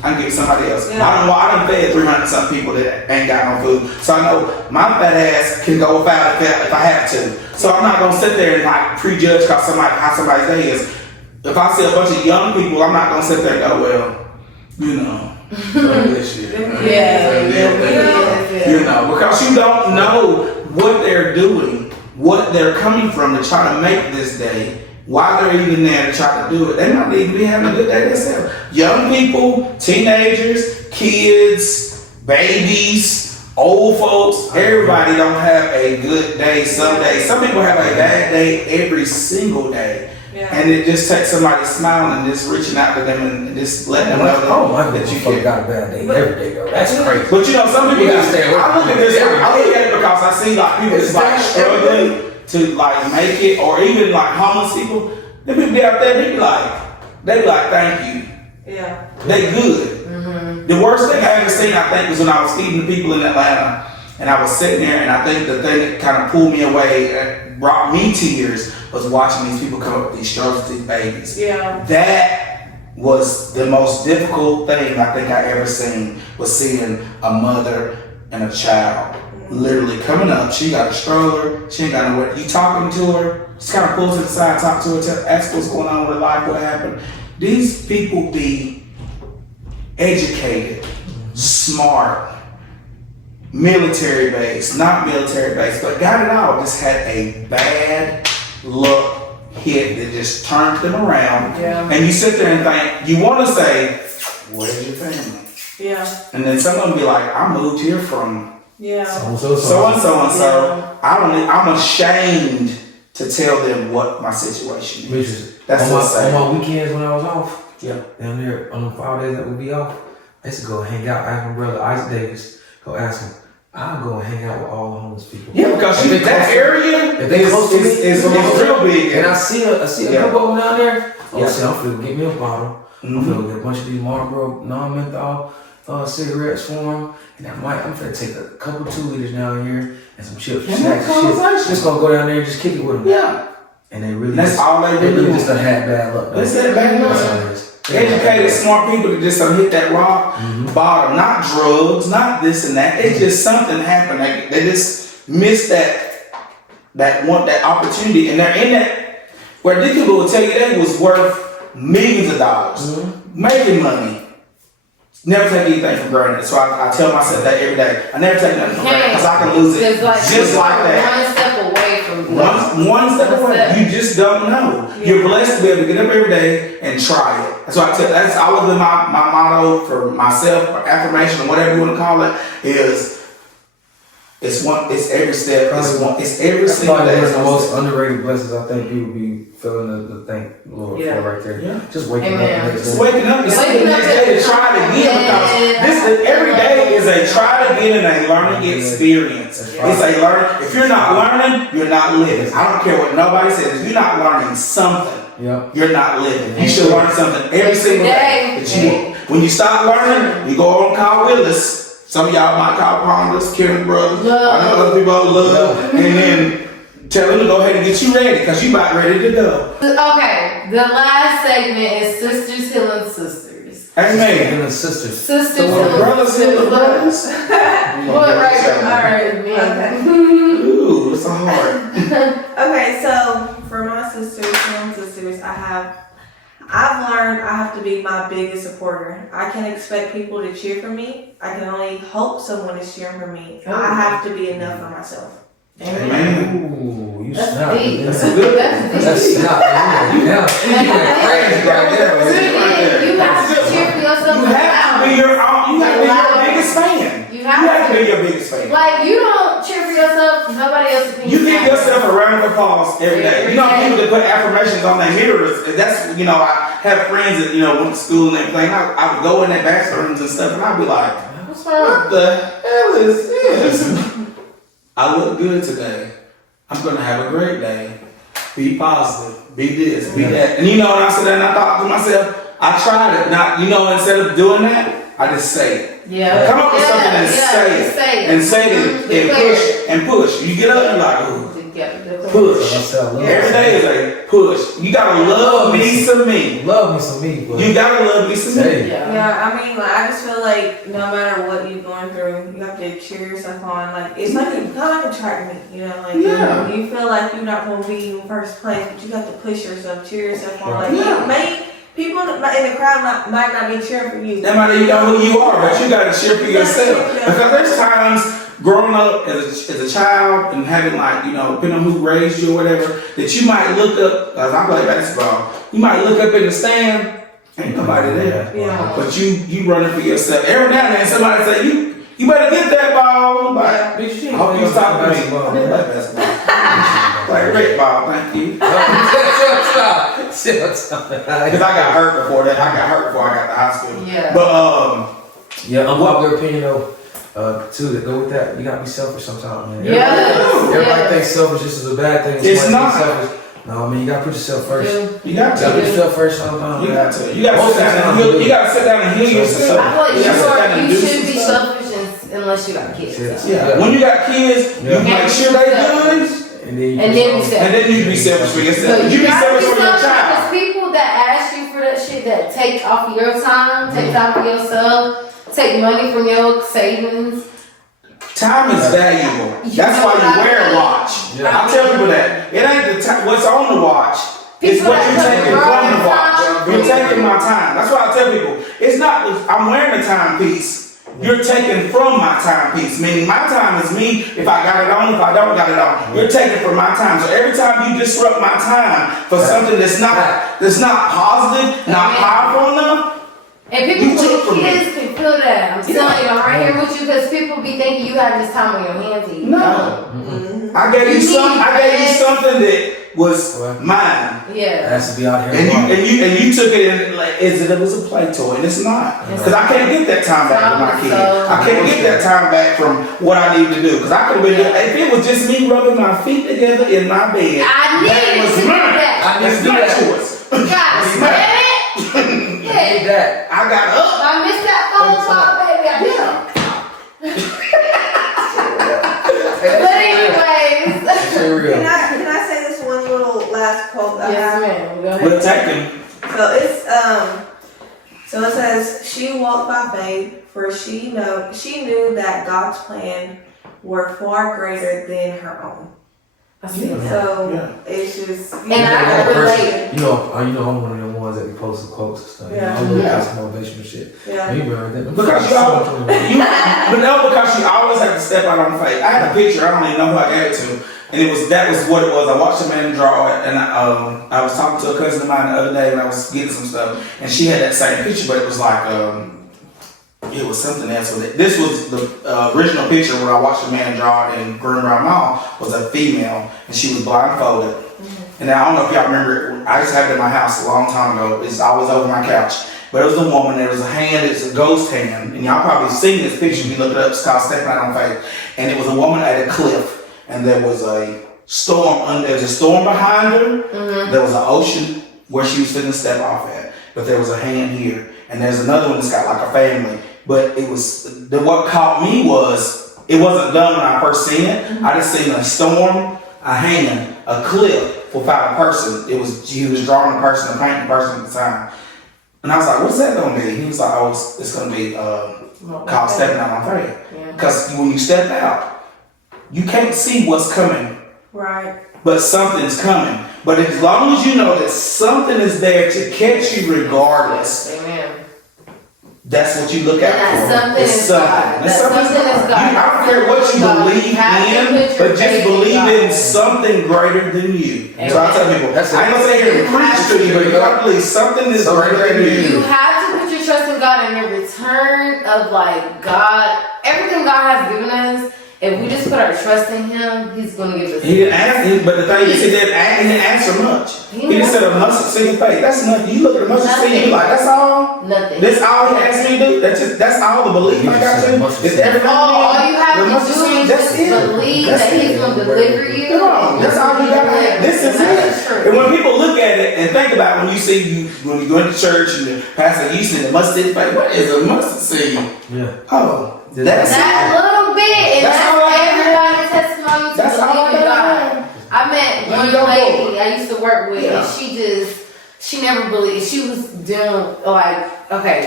I can get somebody else. Yeah. I done fed 300 some people that ain't got no food. So I know my fat ass can go without it if I have to. So I'm not gonna sit there and like prejudge how somebody's day is. If I see a bunch of young people, I'm not gonna sit there and go, well, you know, this shit. You know, because you don't know what they're doing, what they're coming from to try to make this day. while they're even there to try to do it, they might even be having a good day themselves. Young people, teenagers, kids, babies, old folks, everybody don't have a good day some days. Some people have a bad day every single day. Yeah. And it just takes somebody smiling and just reaching out to them and just letting them know that you fucking got a bad day every day, though. That's crazy. But you know, some people gotta stay away I look at this. I look at it because I see like people that's like struggling to like make it, or even like homeless people. The people be out there, they be like, thank you. Yeah. They good. The worst thing I ever seen, I think, was when I was feeding the people in Atlanta, and I was sitting there, and I think the thing that kind of pulled me away, brought me tears, was watching these people come up with these struggles with these babies. Yeah. That was the most difficult thing I think I ever seen, was seeing a mother and a child literally coming up. She got a stroller, she ain't got nowhere. You talking to her, just kind of pull to the side, talk to her, ask what's going on with her life, what happened. These people be educated, smart, military base, not military base, but got it all. Just had a bad luck hit that just turned them around. Yeah. And you sit there and think, you want to say, where's your family? Yeah. And then someone be like, I moved here from Yeah. so and so. I'm ashamed to tell them what my situation is. That's what I'm saying. On my weekends when I was off, down there on the 5 days that would be off, I used to go hang out. I have my brother Isaac Davis, go ask him. I'll go and hang out with all the homeless people. Yeah, because that area is real big. And I see a couple of them down there. Shit, I'm finna get me a bottle. I'm finna get a bunch of these Marlboro non-menthol cigarettes for them. And I'm finna take a couple 2 liters down here and some chips, snacks, and shit. Just gonna go down there and just kick it with them. Yeah. And they really That's all they really do. just done had bad luck. They said bad luck. Educated, smart people that just hit that rock bottom. Not drugs, not this and that. It's just something happened. They just missed that opportunity, and they're in that where these people will tell you they was worth millions of dollars, making money. Never take anything for granted. So I tell myself that every day. I never take nothing for granted because I can lose it just like that. One step away from One step away. You just don't know. Yeah. You're blessed to be able to get up every day and try it. That's why that's always been my motto for myself, or affirmation, or whatever you want to call it, is it's every step. It's every single day. One of the most underrated blessings I think you would be feeling to thank the Lord for right there. Yeah. Just waking up. Just waking up and seeing the next day to try it again, because every day is a try it again and a learning experience. It's a learning. If you're not learning, you're not living. I don't care what nobody says. If you're not learning something, you're not living. You should learn something every single day. When you stop learning, you go on Kyle Willis. Some of y'all might call Ponders, Karen Brothers. I know other people love. And then tell them to go ahead and get you ready, because you about ready to go. Okay, the last segment is Sisters Healing Sisters. Amen. Healing Sisters. Sisters So Healing brothers healing brothers. What right? Okay. Ooh, it's so hard. Okay, so for my sisters, healing sisters, I've learned I have to be my biggest supporter. I can't expect people to cheer for me. I can only hope someone is cheering for me. I have to be enough for myself. Amen. Ooh, you That's snap. deep. That's That's snap. You crazy right there. You have to cheer for yourself. You have to be your biggest fan. You You have to be your biggest fan. Like, you don't cheer for yourself, nobody else can. You give yourself a round of applause every day. You know, people that put affirmations on their mirrors. That's, I have friends that, went to school and everything. I would go in their bathrooms and stuff, and I'd be like, what the hell is this? I look good today. I'm going to have a great day. Be positive. Be this, be that. And when I sit there and I thought to myself, I tried it. Now, instead of doing that, I just say it. Yeah. Come up with something and say it. And say it and push. You get up and like, ooh. Push. Every day is a push. You gotta love me some me. Love me some me. You gotta love me some me. Yeah, I just feel like no matter what you're going through, you have to cheer yourself on. It's kind of like a track meet, you feel like you're not gonna be in first place, but you have to push yourself, cheer yourself on. People in the crowd might not be cheering for you. That might not know who you are, but you gotta cheer for yourself. Because there's times growing up as a child and having like, you know, depending on who raised you or whatever, that you might look up, as I play basketball, you might look up in the stand, ain't nobody there. Yeah. But you running for yourself. Every now and then somebody say, you better get that ball. Like, I hope you stop me. I didn't play basketball. Like red ball, thank you. Because I got hurt before that. I got hurt before I got to high school. Yeah. But Yeah, unpopular opinion though. Too, to go with that, you gotta be selfish sometimes, man. Yes. Everybody thinks selfishness is a bad thing. It's Somebody not. thinks selfish. No, I mean you gotta put yourself first. you got You gotta put to. yourself first sometimes. You got to. You got to sit down and heal. You got to sit down and heal yourself. I feel like You gotta sit down and you do should some be stuff. selfish unless you got kids. Yeah. When you got kids, you make sure they good. And then you And then you And then you be selfish for yourself. So You be gotta selfish for your selfish, child. because people that ask you for that shit, that take off your time, take time for yourself, take money from your savings. Time is valuable. That's why you wear a watch. Yeah. I tell people that. It ain't the time, what's on the watch. It's People what that you're put taking your from the watch. time. You're taking my time. That's why I tell people, it's not, I'm wearing a timepiece. You're taking from my timepiece. Meaning my time is me if I got it on, if I don't got it on. You're taking from my time. So every time you disrupt my time for something that's not positive, not powerful enough, And people You took with from me. kids can feel that. I'm telling you, I'm right here with you because people be thinking you have this time on your hands. And you No. don't. I gave you something that was What? mine. Yeah. has to be out here. And you took it in like as if it was a play toy, and it's not. Because I can't get that time back with my kid. I can't get that time back from what I need to do. Because I could have been doing, if it was just me rubbing my feet together in my bed, I that need was to do mine. that. I need to That's do not that. yours. God damn it. Need Yeah. that. I got up. I missed that phone call, baby. But anyways. Here we go. Can I say this one little last quote that I Yes, have? ma'am. Go We'll ahead. take him. So it's so it says she walked by faith, for she knew that God's plan were far greater than her own. I see that. So Yeah. it's just And I can relate. You know, I'm one of them ones that be posting quotes and stuff. Yeah. I look at some motivational shit. Yeah. Me, bro, that. Because because you always have to step out on faith. I had a picture, I don't even know who I gave it to. And that was what it was. I watched a man draw it, and I was talking to a cousin of mine the other day, and I was getting some stuff, and she had that same picture, but it was like it was something else with it. This was the original picture where I watched a man draw it in Greenbrier Mall, was a female, and she was blindfolded. And I don't know if y'all remember, I used to have it in my house a long time ago. It's always over my couch. But it was a woman, there was a hand, it's a ghost hand, and y'all probably seen this picture when you look it up. It's called Stepping Out on Faith. And it was a woman at a cliff. And there was a storm. There was a storm behind her. There was an ocean where she was finna step off at. But there was a hand here, and there's another one that's got like a family. But it was what caught me was it wasn't done when I first seen it. I just seen a storm, a hand, a cliff without a person. He was drawing a person and painting a person at the time. And I was like, "What's that gonna be?" He was like, "Oh, it's gonna be called Stepping Out on Faith." Because when you step out, you can't see what's coming, right. but something's coming. But as long as you know that something is there to catch you regardless, Amen. that's what you look out And for. that something It's is God. That something is God. I don't care what you God. believe You have to in, put your but just faith in believe God. in something greater than you. So I tell people, I That's it. ain't gonna say here to You preach have to you, but you gotta believe something is greater than You you. have to put your trust in God, and in return of like God, everything God has given us, if we just put our trust in Him, He's gonna give us. He didn't ask, but the thing is, he didn't answer much. He just said a mustard seed of faith. That's nothing. You look at a mustard seed, and you're like, that's all? Nothing. That's all he asked me to do? That's all the belief I got to? Is everything? All you have The to mustard do seed, is that's just it. believe That's that it. He's gonna deliver you. Come on, that's all you gotta have. This is That's it. true. And when people look at it and think about when you go into church and the pastor you see the mustard seed, like, what is a mustard seed? Yeah. Oh, that's That it. little bit, and That's that's all I got. everybody's testimony to That's all I believe in got. God. I met Let one me go lady forward. I used to work with, Yeah. and she never believed. She was doing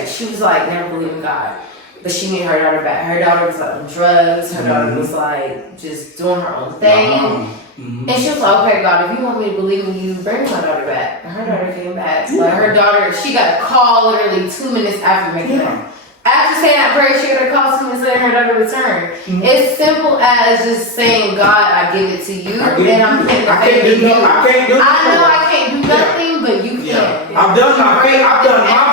she was like never believed in God, but she needed her daughter back. Her daughter was like on drugs. Her daughter was like just doing her own thing. And she was like, okay, God, if you want me to believe in you, bring my daughter back. And her daughter came back. But her daughter, she got a call literally 2 minutes after making that. After saying that prayer, she got to call someone and send her daughter return. It's simple as just saying, God, I give it to you, and I'm putting the faith in you. I can't do I know I can't do nothing, but you can. Yeah. I've done my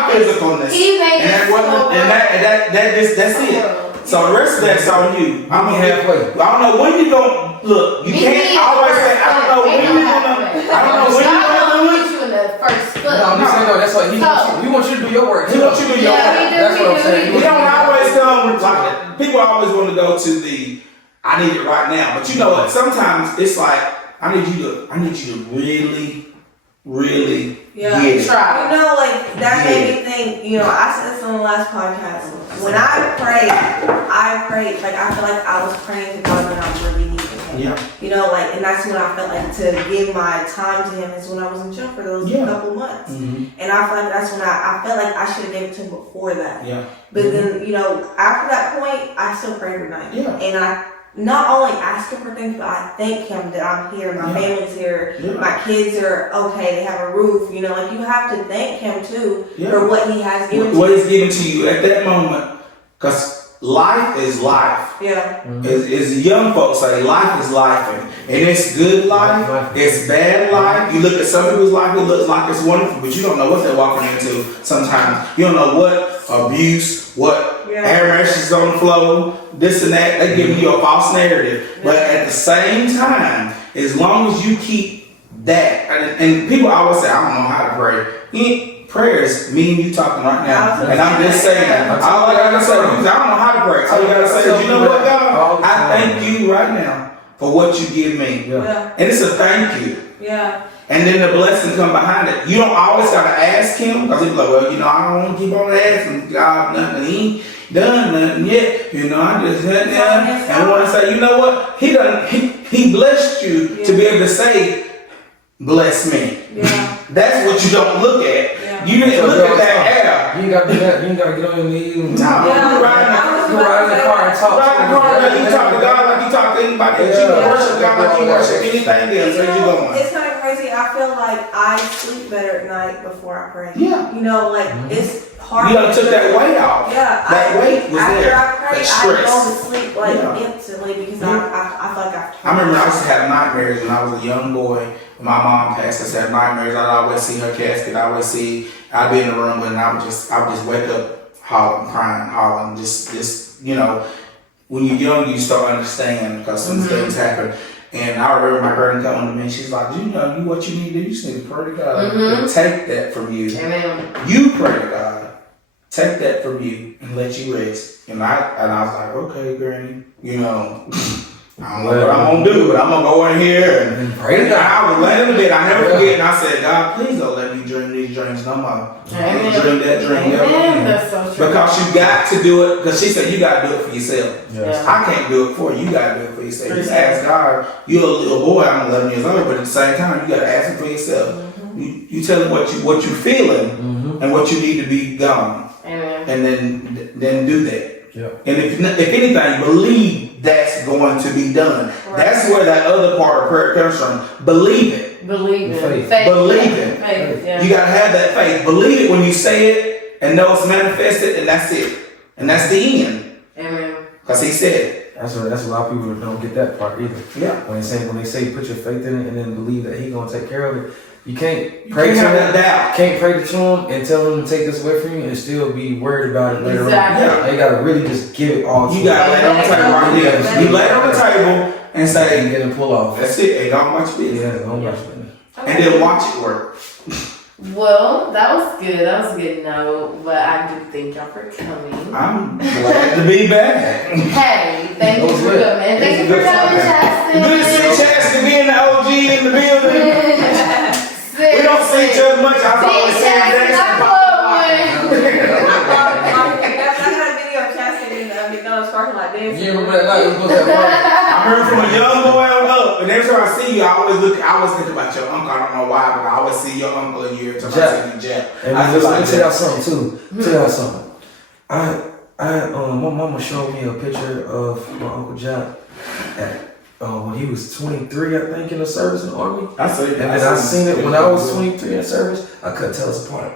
physicalness. He made and that's it. So the rest of that's on you. I mean, halfway. I don't know when you gonna look. You can't always say, I don't know when you gonna. I don't know when you gonna do it. You in the first foot. No, I'm just saying, no, that's what he wants you. He wants you to do your work. He wants you to do your work. That's what I'm saying. He don't always come like people always want to go to the I need it right now. But you know what? Sometimes it's like I need you to really get it. Try. You know, like that made me think. You know, I said this on the last podcast. When I prayed, like I feel like I was praying to God when I really needed Him. Yeah. You know, like, and that's when I felt like to give my time to Him is when I was in jail for those couple months. And I feel like that's when I felt like I should have given it to Him before that. Yeah. But then, you know, after that point, I still pray every night. Yeah. And I not only ask Him for things, but I thank Him that I'm here, my family's here, my kids are okay, they have a roof. You know, like you have to thank Him too for what He has given to you. What He's given to you at that moment, because life is life. Yeah. As young folks say, life is life, and it's good life, it's bad life. You look at some people's life, it looks like it's wonderful, but you don't know what they're walking into. Sometimes you don't know what abuse, what hair rashes on the floor, this and that. They give you a false narrative, but at the same time, as long as you keep that, and people always say, I don't know how to pray. Prayers, me and you talking right now, and I'm just saying, all I gotta say is, I don't know how to pray. All you gotta say is, you know what, God, I thank you right now for what you give me, and it's a thank you. Yeah. And then the blessing come behind it. You don't always gotta ask Him, because he's like, well, you know, I don't want to keep on asking God nothing. He ain't done nothing yet. You know, I just sat down and want to say, you know what? He blessed you to be able to say, bless me. Yeah. That's what you don't look at. You didn't look at that air. You ain't gotta do that. You ain't gotta get on your knees. No, you ride in the car and talk. You talk to God like you talk to anybody else. You can worship God like you worship anything else. Where you going? It's kind of crazy. I feel like I sleep better at night before I pray. Yeah. You know, like it's hard. You done took that weight off. Yeah. That weight was after there. I pray, That I go stress. to sleep like instantly because I feel like I remember I used to have nightmares when I was a young boy. When my mom passed, I used to have nightmares. I'd always see her casket. I'd be in the room and I would just wake up hollering, crying, hollering, just you know, when you're young you start to understand because some things happen. And I remember my girl coming to me and she's like, you know, what you need to do, you just need to pray to God and take that from you. Amen. You pray to God, take that from you and let you rest. And I was like, okay, Granny, you know, I don't know what I'm gonna do, but I'm gonna go in here and pray to God. I was laying in the bed, I never forget, and I said, God, please don't let me drink these drinks no more. Amen. Drink that drink. Amen. That's so true. Because you got to do it, because she said you gotta do it for yourself. Yes. I can't do it for you, you gotta do it for yourself. Just ask God, you're a little boy, I'm 11 years old, but at the same time, you gotta ask Him for yourself. You tell Him what you feeling and what you need to be gone. Amen. And then do that. Yeah. And if anything, believe that's going to be done. Right. That's where that other part of prayer comes from. Believe it. Believe in Faith. faith. Believe it. Faith, yeah. You gotta have that faith. Believe it when you say it and know it's manifested, and that's it. And that's the end. Amen. Because He said it. That's a lot of people don't get that part either. Yeah. When they say put your faith in it and then believe that He's gonna take care of it, you can't You pray can't to have Him. that doubt. Can't pray to Him and tell Him to take this away from you and still be worried about it later Exactly. on. You gotta really just give it all. You gotta lay it on the table right there. You lay it on the table and say, and get him pull off. that's it. Ain't all much business. Yeah, don't watch it. And then watch it work. Well, that was good. That was a good note. But I do thank y'all for coming. I'm glad to be back. Hey, thank you That was for good. coming. And thank It you was for a good coming, topic. Chastan. Good to see Chastan being the OG in the building. We don't see each other much. I was always saying that. I got a video of Chastan in the McDonald's parking lot dancing. You remember that night we was supposed to have I heard from a young boy on up, and every time I see you, I always think about your uncle. I don't know why, but I always see your uncle in you every time I see you, Jeff. And I let feel me like tell y'all something too. Tell y'all something. My mama showed me a picture of my Uncle Jack at when he was 23, I think, in the service in the Army. I see. And then I seen it when I was 23 in service. I couldn't tell us apart.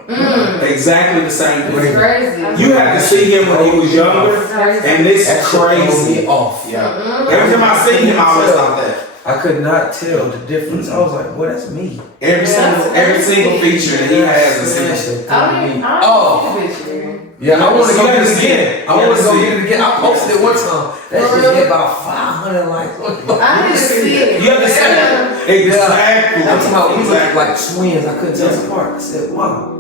Exactly the same It's thing. crazy. You had to see him when he was younger, It's crazy. and this That is shit threw crazy. me off. Yeah. Every time I seen him, I always thought that. I could not tell the difference. I was like, "Boy, that's me." Every single feature that he has is That him. shit I threw don't me. I Oh. don't see the picture. Yeah, I want to You go gotta get it see again. it. I You want to gotta go see get it again. I posted it one time. That For shit real? hit about 500 likes. I need to see it. You understand? Exactly. I'm talking about we looked Exactly. like twins. I couldn't tell us apart. I said, "Wow."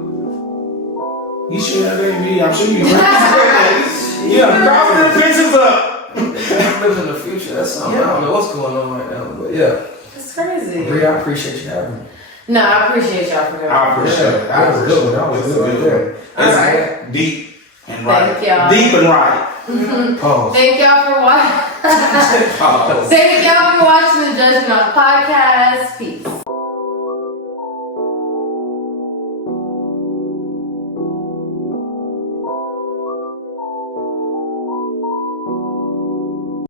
You should have baby. I'm sure you. Yeah, crop the pictures up. I'm living in the future. That's something. I don't know what's going on right now, but yeah. It's crazy. Bree, I appreciate you having me. No, I appreciate y'all for coming. I appreciate it. That was good. That was good right there. It's Alright. deep and right. Thank y'all. Deep and right. Pause. Thank y'all for watching. Oh. Thank y'all for watching the Judgment On podcast. Peace.